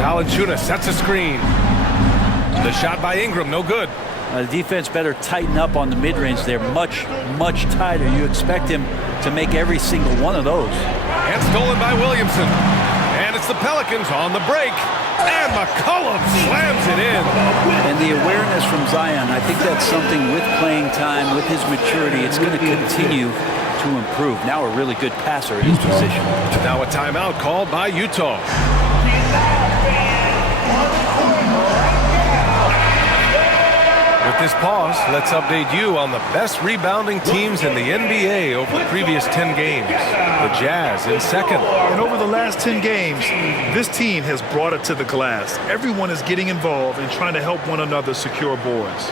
Valanciunas sets a screen. The shot by Ingram, no good. The defense better tighten up on the mid-range. They're much, much tighter. You expect him to make every single one of those. And stolen by Williamson. And it's the Pelicans on the break. And McCollum slams it in. And the awareness from Zion, I think that's something with playing time, with his maturity, it's going to continue to improve. Now a really good passer in his position. Now a timeout called by Utah. With this pause, let's update you on the best rebounding teams in the NBA over the previous 10 games. The Jazz in second. And over the last 10 games, this team has brought it to the glass. Everyone is getting involved and trying to help one another secure boards.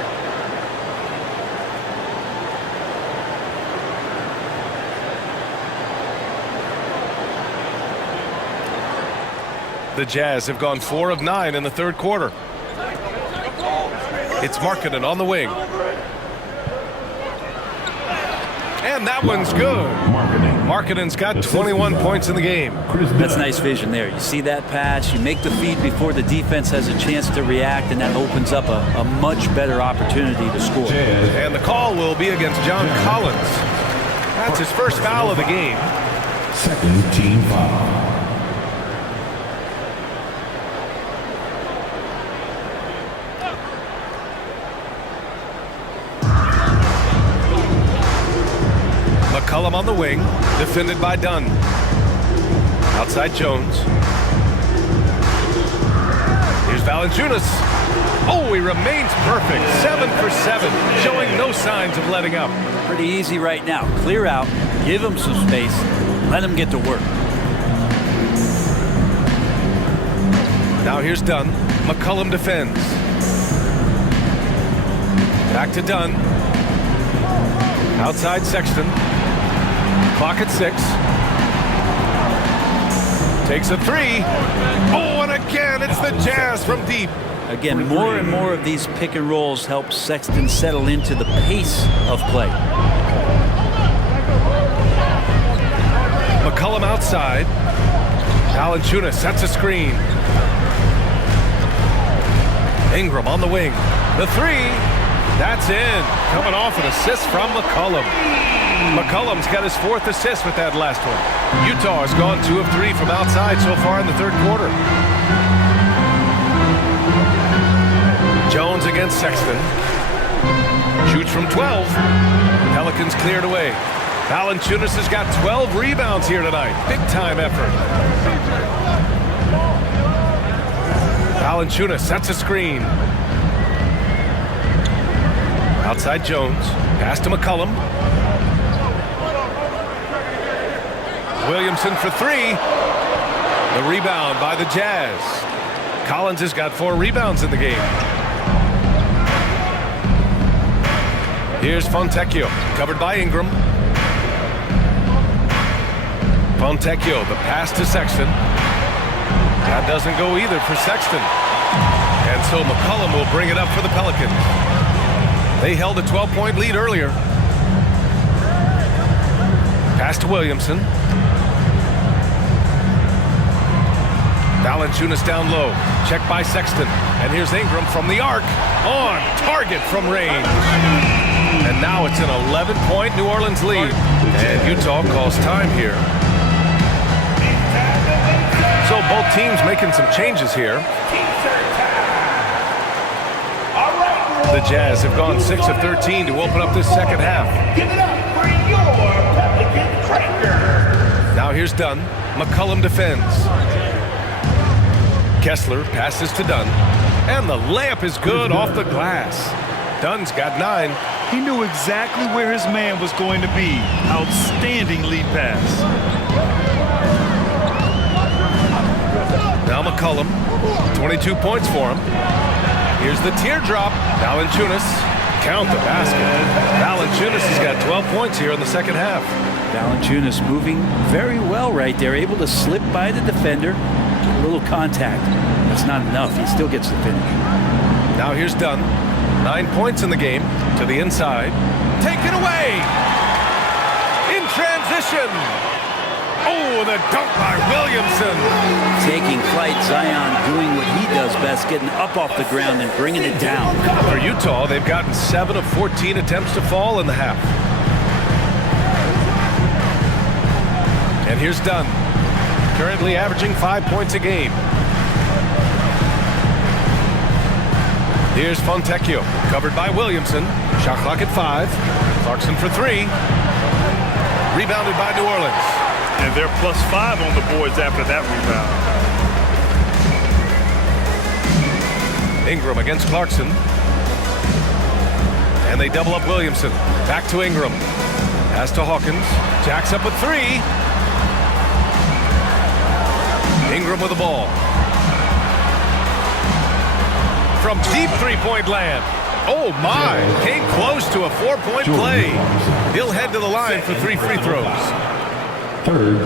The Jazz have gone 4 of 9 in the third quarter. It's Markkanen on the wing. And that one's good. Markkanen's got 21 points in the game. That's nice vision there. You see that pass, you make the feed before the defense has a chance to react, and that opens up a much better opportunity to score. And the call will be against John Collins. That's his first foul of the game. Second team foul. McCollum on the wing, defended by Dunn. Outside Jones. Here's Valanciunas. Oh, he remains perfect. 7 for 7, showing no signs of letting up. Pretty easy right now. Clear out, give him some space, let him get to work. Now here's Dunn. McCollum defends. Back to Dunn. Outside Sexton. Clock at 6. Takes a 3. Oh, and again, it's the Jazz from deep. Again, more and more of these pick and rolls help Sexton settle into the pace of play. McCollum outside. Valanciunas sets a screen. Ingram on the wing. The 3. That's in. Coming off an assist from McCollum. McCollum's got his 4th assist with that last one. Utah has gone 2 of 3 from outside so far in the third quarter. Jones against Sexton. Shoots from 12. Pelicans cleared away. Valanciunas has got 12 rebounds here tonight. Big time effort. Valanciunas sets a screen. Outside Jones. Pass to McCollum. Williamson for 3. The rebound by the Jazz. Collins has got 4 rebounds in the game. Here's Fontecchio, covered by Ingram. Fontecchio, the pass to Sexton. That doesn't go either for Sexton. And so McCollum will bring it up for the Pelicans. They held a 12-point lead earlier. Pass to Williamson. Valanciunas down low. Check by Sexton. And here's Ingram from the arc. On target from range. And now it's an 11-point New Orleans lead. And Utah calls time here. So both teams making some changes here. The Jazz have gone 6 of 13 to open up this second half. Give it up for your Pelican Cracker. Now here's Dunn. McCollum defends. Kessler passes to Dunn. And the layup is good off the glass. Dunn's got 9. He knew exactly where his man was going to be. Outstanding lead pass. Now McCollum, 22 points for him. Here's the teardrop. Valanciunas, count the basket. Valanciunas has got 12 points here in the second half. Valanciunas moving very well right there, able to slip by the defender, get a little contact. That's not enough. He still gets the finish. Now here's Dunn. 9 points in the game. To the inside. Taken away! In transition! Oh, the dunk by Williamson! Taking flight, Zion doing what he does best, getting up off the ground and bringing it down. For Utah, they've gotten 7 of 14 attempts to fall in the half. And here's Dunn, currently averaging 5 points a game. Here's Fontecchio, covered by Williamson. Shot clock at 5. Clarkson for 3. Rebounded by New Orleans. And they're +5 on the boards after that rebound. Ingram against Clarkson. And they double up Williamson. Back to Ingram. Pass to Hawkins. Jacks up with 3. Ingram with the ball. From deep three-point land. Oh, my. Came close to a 4-point play. He'll head to the line for 3 free throws.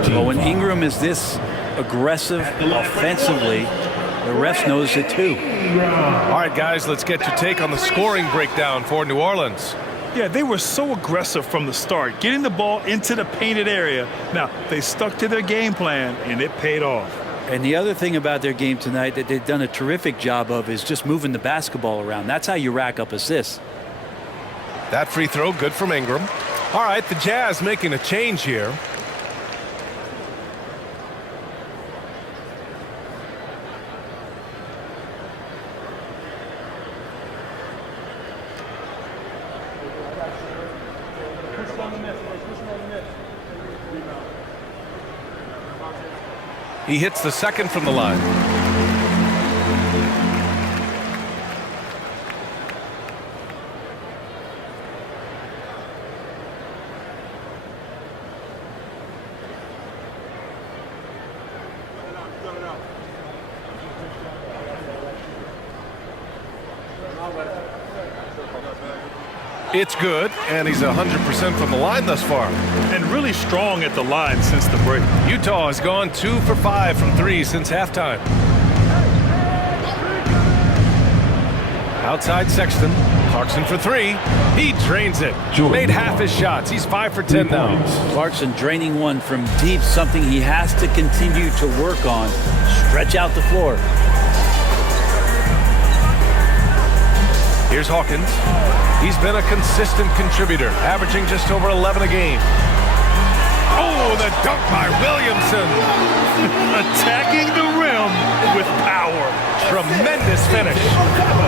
Well, when Ingram is this aggressive offensively, the refs notice it too. All right, guys, let's get your take on the scoring breakdown for New Orleans. Yeah, they were so aggressive from the start, getting the ball into the painted area. Now, they stuck to their game plan, and it paid off. And the other thing about their game tonight that they've done a terrific job of is just moving the basketball around. That's how you rack up assists. That free throw, good from Ingram. All right, the Jazz making a change here. He hits the second from the line. It's good, and he's 100% from the line thus far. And really strong at the line since the break. Utah has gone 2 for 5 from 3 since halftime. Outside Sexton. Clarkson for 3. He drains it. Made half his shots. He's 5 for 10 now. Clarkson draining one from deep, something he has to continue to work on. Stretch out the floor. Here's Hawkins. He's been a consistent contributor, averaging just over 11 a game. Oh, the dunk by Williamson. Attacking the rim with power. Tremendous finish.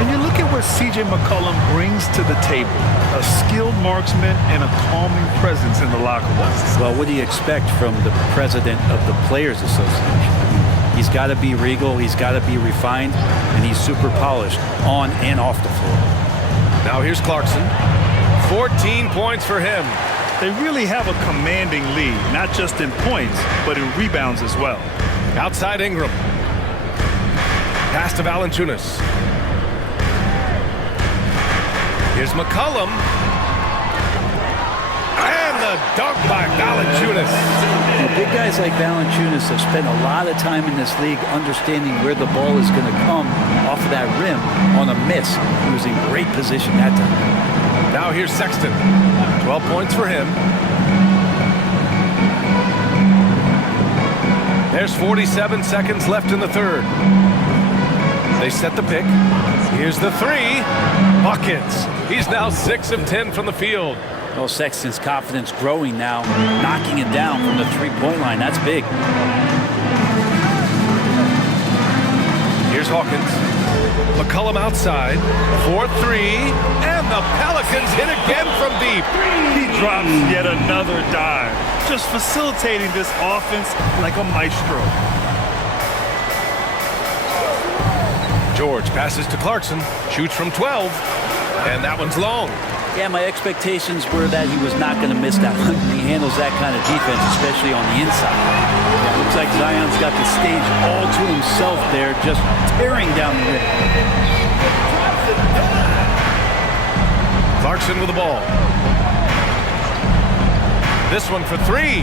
And you look at what C.J. McCollum brings to the table. A skilled marksman and a calming presence in the locker room. Well, what do you expect from the president of the Players Association? He's got to be regal, he's got to be refined, and he's super polished on and off the floor. Now here's Clarkson. 14 points for him. They really have a commanding lead, not just in points, but in rebounds as well. Outside Ingram. Pass to Valanciunas. Here's McCollum. And the dunk by Valanciunas. Big guys like Valanciunas have spent a lot of time in this league understanding where the ball is going to come off of that rim on a miss. He was in great position that time. Now here's Sexton. 12 points for him. There's 47 seconds left in the third. They set the pick. Here's the 3. Buckets. He's now 6 of 10 from the field. Well, Sexton's confidence growing now, knocking it down from the three-point line. That's big. Here's Hawkins. McCollum outside. 4-3. And the Pelicans hit again from deep. He drops yet another dive. Just facilitating this offense like a maestro. George passes to Clarkson, shoots from 12, and that one's long. Yeah, my expectations were that he was not going to miss that one. He handles that kind of defense, especially on the inside. Yeah, looks like Zion's got the stage all to himself there, just tearing down the rim. Clarkson with the ball. This one for three.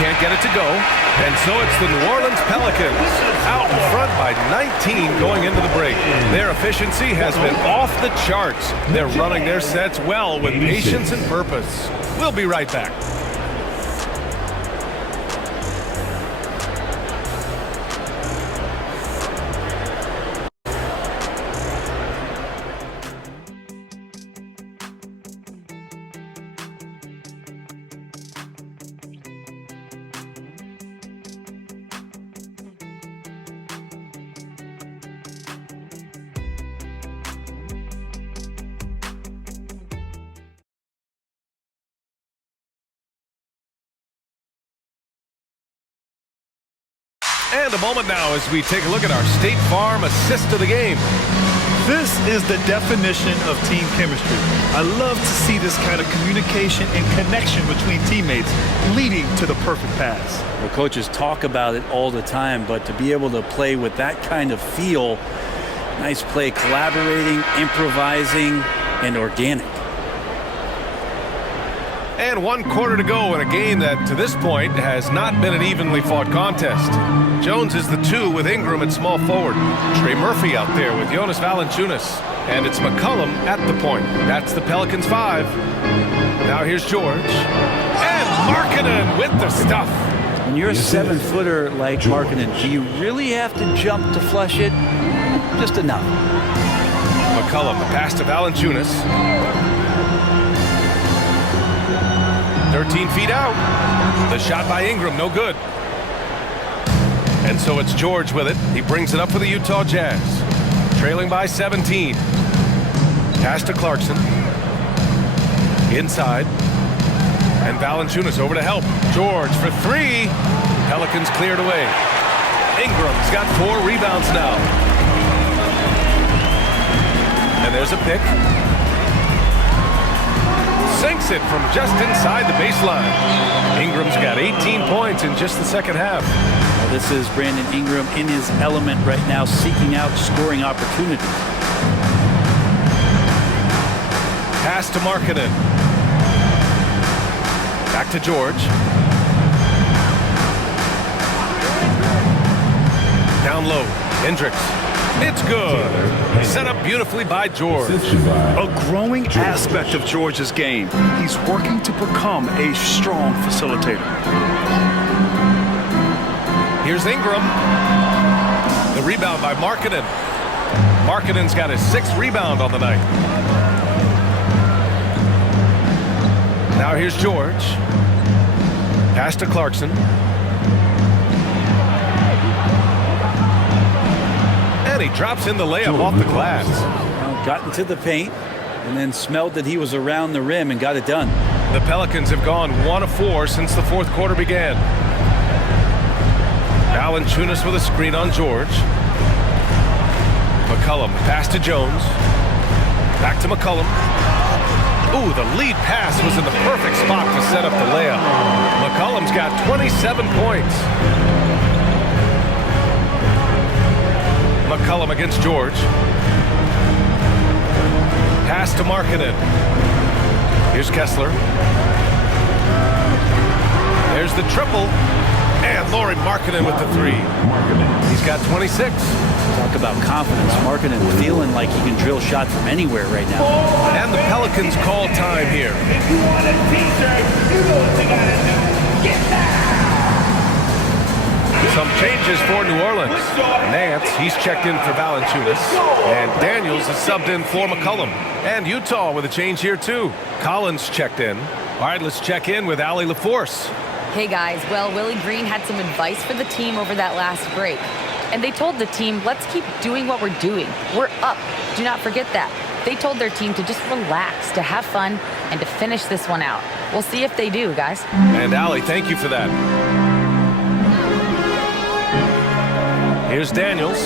Can't get it to go. And so it's the New Orleans Pelicans out in front by 19 going into the break. Their efficiency has been off the charts. They're running their sets well with patience and purpose. We'll be right back. And a moment now as we take a look at our State Farm assist of the game. This is the definition of team chemistry. I love to see this kind of communication and connection between teammates leading to the perfect pass. Well, coaches talk about it all the time, but to be able to play with that kind of feel, nice play, collaborating, improvising, and organic. And 1 quarter to go in a game that, to this point, has not been an evenly fought contest. Jones is the 2 with Ingram at small forward. Trey Murphy out there with Jonas Valanciunas. And it's McCollum at the point. That's the Pelicans 5. Now here's George. And Markkanen with the stuff. When you're a 7-footer like Markkanen, do you really have to jump to flush it? Just enough. McCollum, the pass to Valanciunas. 13 feet out. The shot by Ingram, no good. And so it's George with it. He brings it up for the Utah Jazz. Trailing by 17. Pass to Clarkson. Inside. And Valanciunas over to help. George for 3. Pelicans cleared away. Ingram's got 4 rebounds now. And there's a pick. Sinks it from just inside the baseline. Ingram's got 18 points in just the second half. Well, this is Brandon Ingram in his element right now, seeking out scoring opportunities. Pass to Markkanen. Back to George. Down low, Hendricks. It's good. Set up beautifully by George. A growing aspect of George's game. He's working to become a strong facilitator. Here's Ingram. The rebound by Markkanen. Markkanen's got his 6th rebound on the night. Now here's George. Pass to Clarkson. And he drops in the layup off the glass. Got into the paint and then smelled that he was around the rim and got it done. The Pelicans have gone 1 of 4 since the 4th quarter began. Valanciunas with a screen on George. McCollum, pass to Jones. Back to McCollum. Ooh, the lead pass was in the perfect spot to set up the layup. McCollum's got 27 points. McCollum against George. Pass to Markkanen. Here's Kessler. There's the triple. And Lauri Markkanen with the 3. He's got 26. Talk about confidence. Markkanen feeling like he can drill shots from anywhere right now. And the Pelicans call time here. If you want a t-shirt, you know what you gotta do. Get down! Some changes for New Orleans. Nance, he's checked in for Valanciunas. And Daniels is subbed in for McCollum. And Utah with a change here too. Collins checked in. All right, let's check in with Allie LaForce. Hey guys, well, Willie Green had some advice for the team over that last break. And they told the team, let's keep doing what we're doing. We're up. Do not forget that. They told their team to just relax, to have fun, and to finish this one out. We'll see if they do, guys. And Allie, thank you for that. Here's Daniels.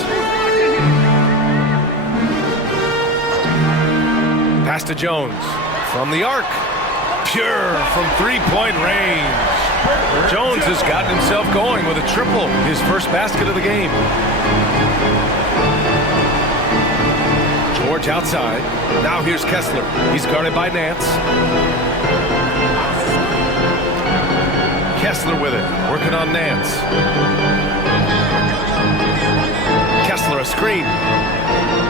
Pass to Jones. From the arc. Pure from three-point range. Jones has gotten himself going with a triple, his first basket of the game. George outside. Now here's Kessler. He's guarded by Nance. Kessler with it, working on Nance. Kessler a screen.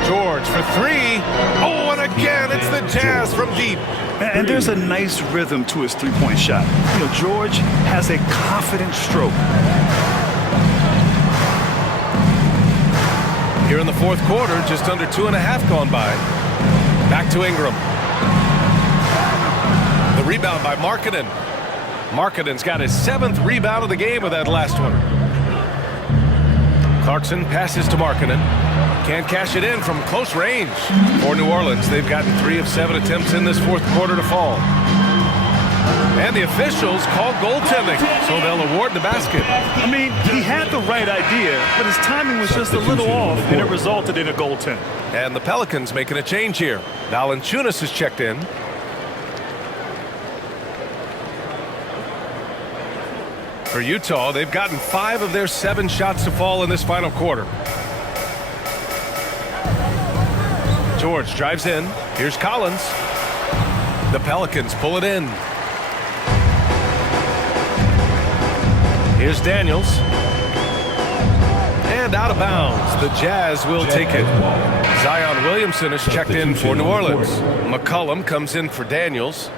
George for three. Oh, and again, it's the Jazz from deep. And there's a nice rhythm to his three-point shot. You know, George has a confident stroke. Here in the fourth quarter, just under 2.5 gone by. Back to Ingram. The rebound by Markkanen. Markkanen's got his 7th rebound of the game with that last one. Clarkson passes to Markkanen. Can't cash it in from close range. For New Orleans, they've gotten 3 of 7 attempts in this fourth quarter to fall. And the officials call goaltending, so they'll award the basket. I mean, he had the right idea, but his timing was just a little off, and it resulted in a goaltend. And the Pelicans making a change here. Valanciunas is checked in. For Utah, they've gotten 5 of their 7 shots to fall in this final quarter. George drives in. Here's Collins. The Pelicans pull it in. Here's Daniels. And out of bounds. The Jazz will take it. Zion Williamson is checked in for New Orleans. McCollum comes in for Daniels.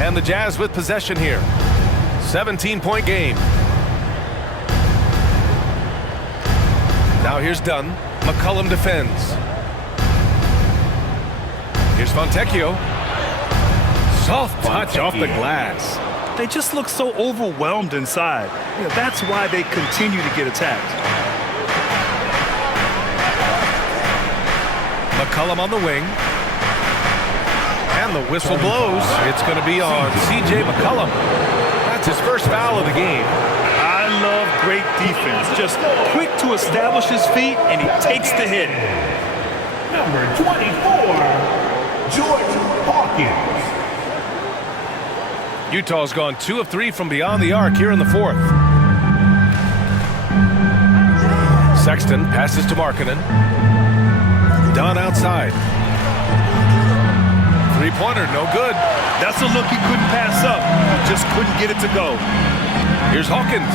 And the Jazz with possession here. 17-point game. Now here's Dunn. McCollum defends. Here's Fontecchio. Soft touch off the glass. They just look so overwhelmed inside. You know, that's why they continue to get attacked. McCollum on the wing. And the whistle blows. It's going to be on C.J. McCollum. That's his first foul of the game. I love great defense. Just quick to establish his feet, and he takes the hit. Number 24, George Hawkins. Utah's gone 2 of 3 from beyond the arc here in the fourth. Sexton passes to Markkanen. Dunn outside. Three-pointer, no good. That's a look he couldn't pass up. He just couldn't get it to go. Here's Hawkins.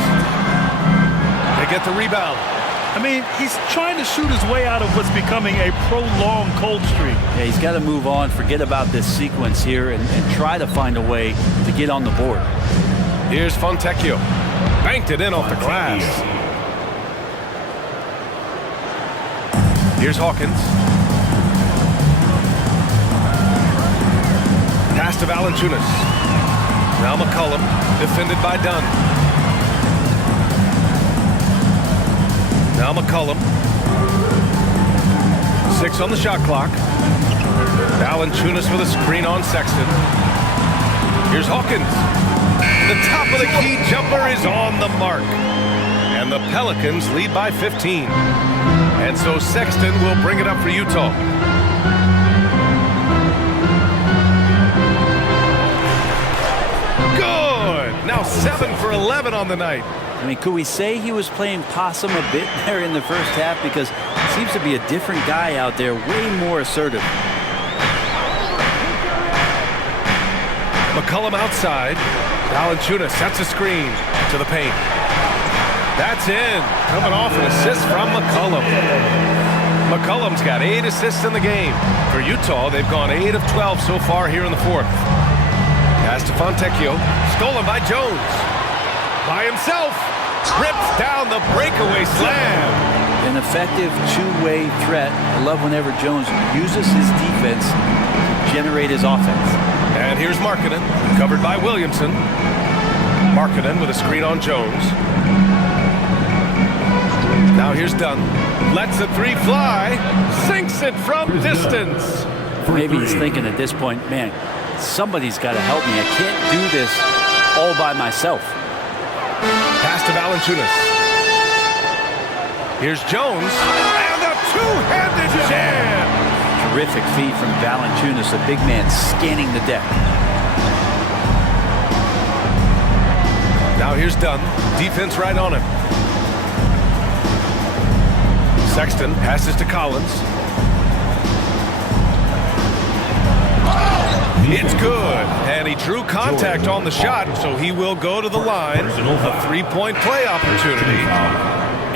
They get the rebound. I mean, he's trying to shoot his way out of what's becoming a prolonged cold streak. Yeah, he's got to move on, forget about this sequence here, and try to find a way to get on the board. Here's Fontecchio. Banked it in off the glass. Here's Hawkins. Pass to Valanciunas. Now McCollum, defended by Dunn. Now McCollum. 6 on the shot clock. Valanciunas with a screen on Sexton. Here's Hawkins. The top of the key jumper is on the mark. And the Pelicans lead by 15. And so Sexton will bring it up for Utah. Now 7 for 11 on the night. I mean, could we say he was playing possum a bit there in the first half? Because it seems to be a different guy out there, way more assertive. McCollum outside. Valanciunas sets a screen to the paint. That's in. Coming off an assist from McCollum. McCollum's got 8 assists in the game. For Utah, they've gone 8 of 12 so far here in the fourth. Pass to Fontecchio. Stolen by Jones. By himself. Rips down the breakaway slam. An effective two-way threat. I love whenever Jones uses his defense to generate his offense. And here's Markkanen, covered by Williamson. Markkanen with a screen on Jones. Now here's Dunn. Lets the three fly. Sinks it from distance. Maybe he's thinking at this point, man, somebody's got to help me. I can't do this all by myself. to Valanciunas. Here's Jones, and a two-handed jam. Terrific feed from Valanciunas, a big man scanning the deck. Now here's Dunn. Defense right on him. Sexton passes to Collins. It's good. And he drew contact on the shot, so he will go to the line. A three-point play opportunity.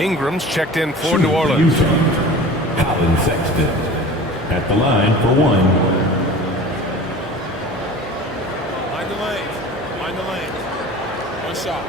Ingram's checked in for New Orleans. Colin Sexton at the line for one. Mind the lane. Mind the lane. One shot.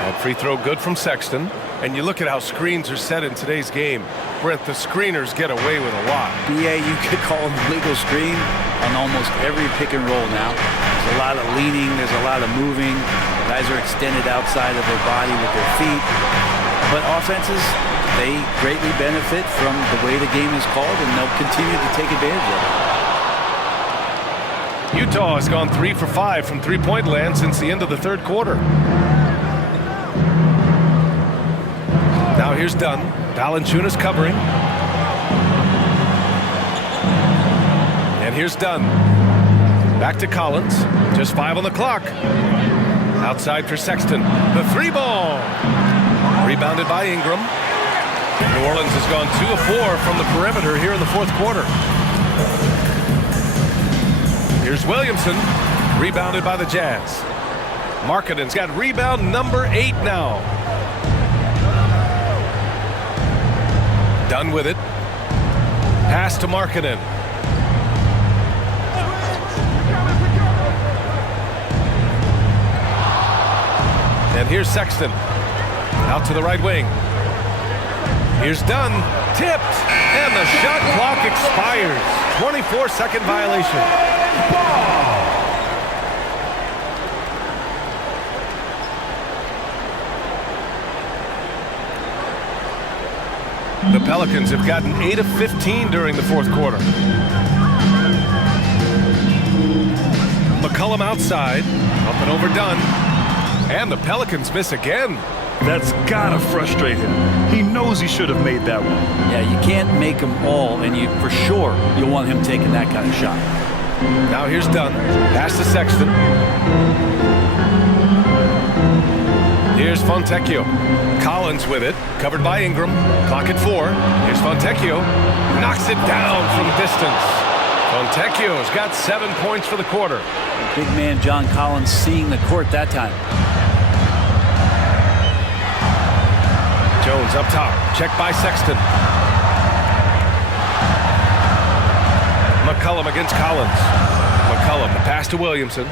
And free throw good from Sexton. And you look at how screens are set in today's game. Brent, the screeners get away with a lot. BA, you could call them legal screen on almost every pick and roll now. There's a lot of leaning, there's a lot of moving. Guys are extended outside of their body with their feet. But offenses, they greatly benefit from the way the game is called, and they'll continue to take advantage of it. Utah has gone 3 for 5 from three-point land since the end of the third quarter. Now here's Dunn. Valanciunas covering. And here's Dunn. Back to Collins. Just 5 on the clock. Outside for Sexton. The three ball. Rebounded by Ingram. New Orleans has gone 2 of 4 from the perimeter here in the fourth quarter. Here's Williamson. Rebounded by the Jazz. Markkanen's got rebound number 8 now. Done with it. Pass to Markkanen. And here's Sexton. Out to the right wing. Here's Dunn. Tipped. And the shot clock expires. 24-second violation. The Pelicans have gotten 8 of 15 during the fourth quarter. McCollum outside. Up and over Dunn. And the Pelicans miss again. That's gotta frustrate him. He knows he should have made that one. Yeah, you can't make them all, and you for sure you'll want him taking that kind of shot. Now here's Dunn. Pass to Sexton. Here's Fontecchio. Collins with it. Covered by Ingram. Clock at 4. Here's Fontecchio. Knocks it down from distance. Fontecchio's got 7 points for the quarter. Big man John Collins seeing the court that time. Jones up top. Checked by Sexton. McCollum against Collins. McCollum, the pass to Williamson.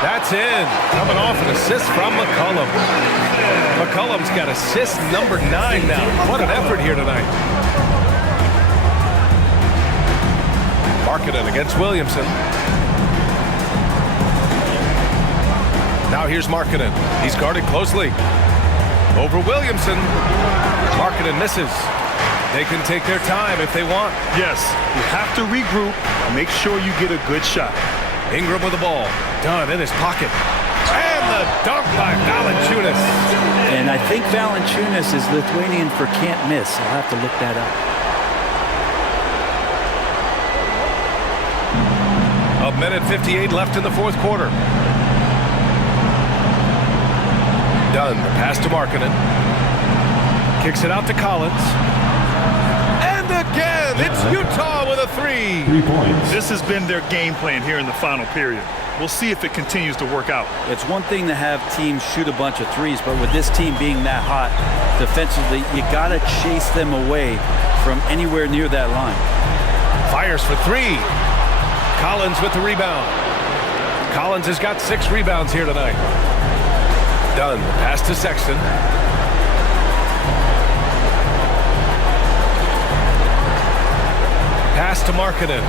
That's in. Coming off an assist from McCollum. McCollum's got assist number 9 now. What an effort here tonight. Markkanen against Williamson. Now here's Markkanen. He's guarded closely. Over Williamson. Markkanen misses. They can take their time if they want. Yes, you have to regroup. Make sure you get a good shot. Ingram with the ball. Dunn in his pocket. And the dunk by Valanciunas. And I think Valanciunas is Lithuanian for can't miss. I'll have to look that up. 1:58 left in the fourth quarter. Dunn, the pass to Markkanen. Kicks it out to Collins. And again, it's Utah with a 3. 3 points. This has been their game plan here in the final period. We'll see if it continues to work out. It's one thing to have teams shoot a bunch of threes, but with this team being that hot defensively, you got to chase them away from anywhere near that line. Fires for 3. Collins with the rebound. Collins has got 6 rebounds here tonight. Dunn, pass to Sexton. Pass to Markkanen.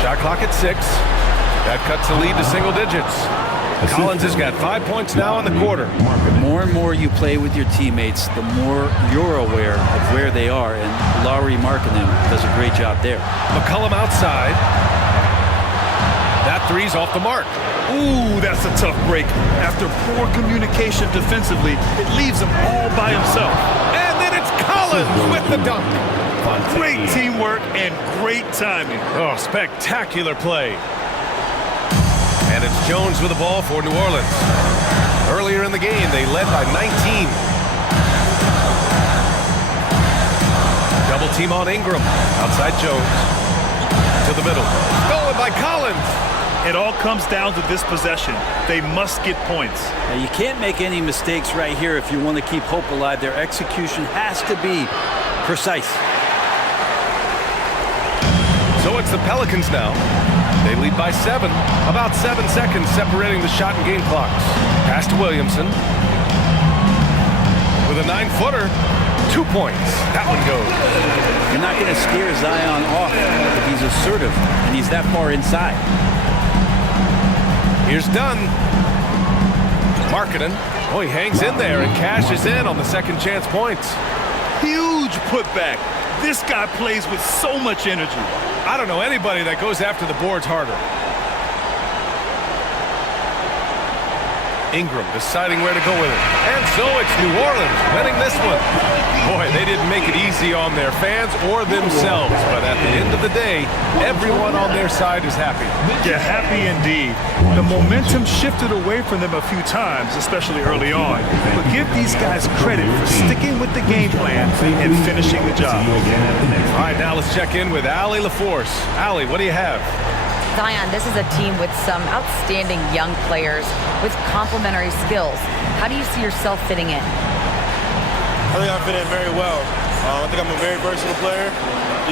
Shot clock at 6. That cuts the lead to single digits. Collins has got 5 points now in the quarter. The more and more you play with your teammates, the more you're aware of where they are, and Lauri Markkanen does a great job there. McCollum outside. That three's off the mark. Ooh, that's a tough break. After poor communication defensively, it leaves him all by himself. And then it's Collins with the dunk. Great teamwork and great timing. Oh, spectacular play. And it's Jones with the ball for New Orleans. Earlier in the game, they led by 19. Double team on Ingram. Outside Jones. To the middle. Stolen by Collins. It all comes down to this possession. They must get points. Now, you can't make any mistakes right here if you want to keep hope alive. Their execution has to be precise. So it's the Pelicans now. They lead by 7. About 7 seconds separating the shot and game clocks. Pass to Williamson. With a 9-footer. 2 points. That one goes. You're not going to scare Zion off if he's assertive and he's that far inside. Here's Dunn. Markkanen. Oh, he hangs in there and cashes in on the second chance points. Huge putback. This guy plays with so much energy. I don't know anybody that goes after the boards harder. Ingram deciding where to go with it. And so it's New Orleans winning this one. Boy, they didn't make it easy on their fans or themselves. But at the end of the day, everyone on their side is happy. Yeah, happy indeed. The momentum shifted away from them a few times, especially early on. But give these guys credit for sticking with the game plan and finishing the job. All right, now let's check in with Allie LaForce. Allie, what do you have? Zion, this is a team with some outstanding young players with complementary skills. How do you see yourself fitting in? I think I fit in very well. I think I'm a very versatile player.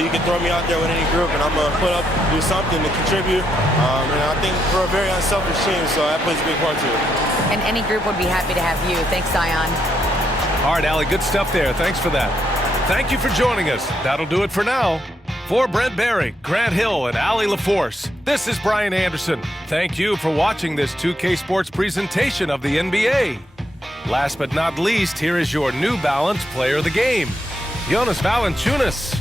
You can throw me out there with any group, and I'm going to put up, do something to contribute. And I think we're a very unselfish team, so that plays a big part to it. And any group would be happy to have you. Thanks, Zion. All right, Allie, good stuff there. Thanks for that. Thank you for joining us. That'll do it for now. For Brent Barry, Grant Hill, and Allie LaForce, this is Brian Anderson. Thank you for watching this 2K Sports presentation of the NBA. Last but not least, here is your New Balance Player of the Game, Jonas Valanciunas.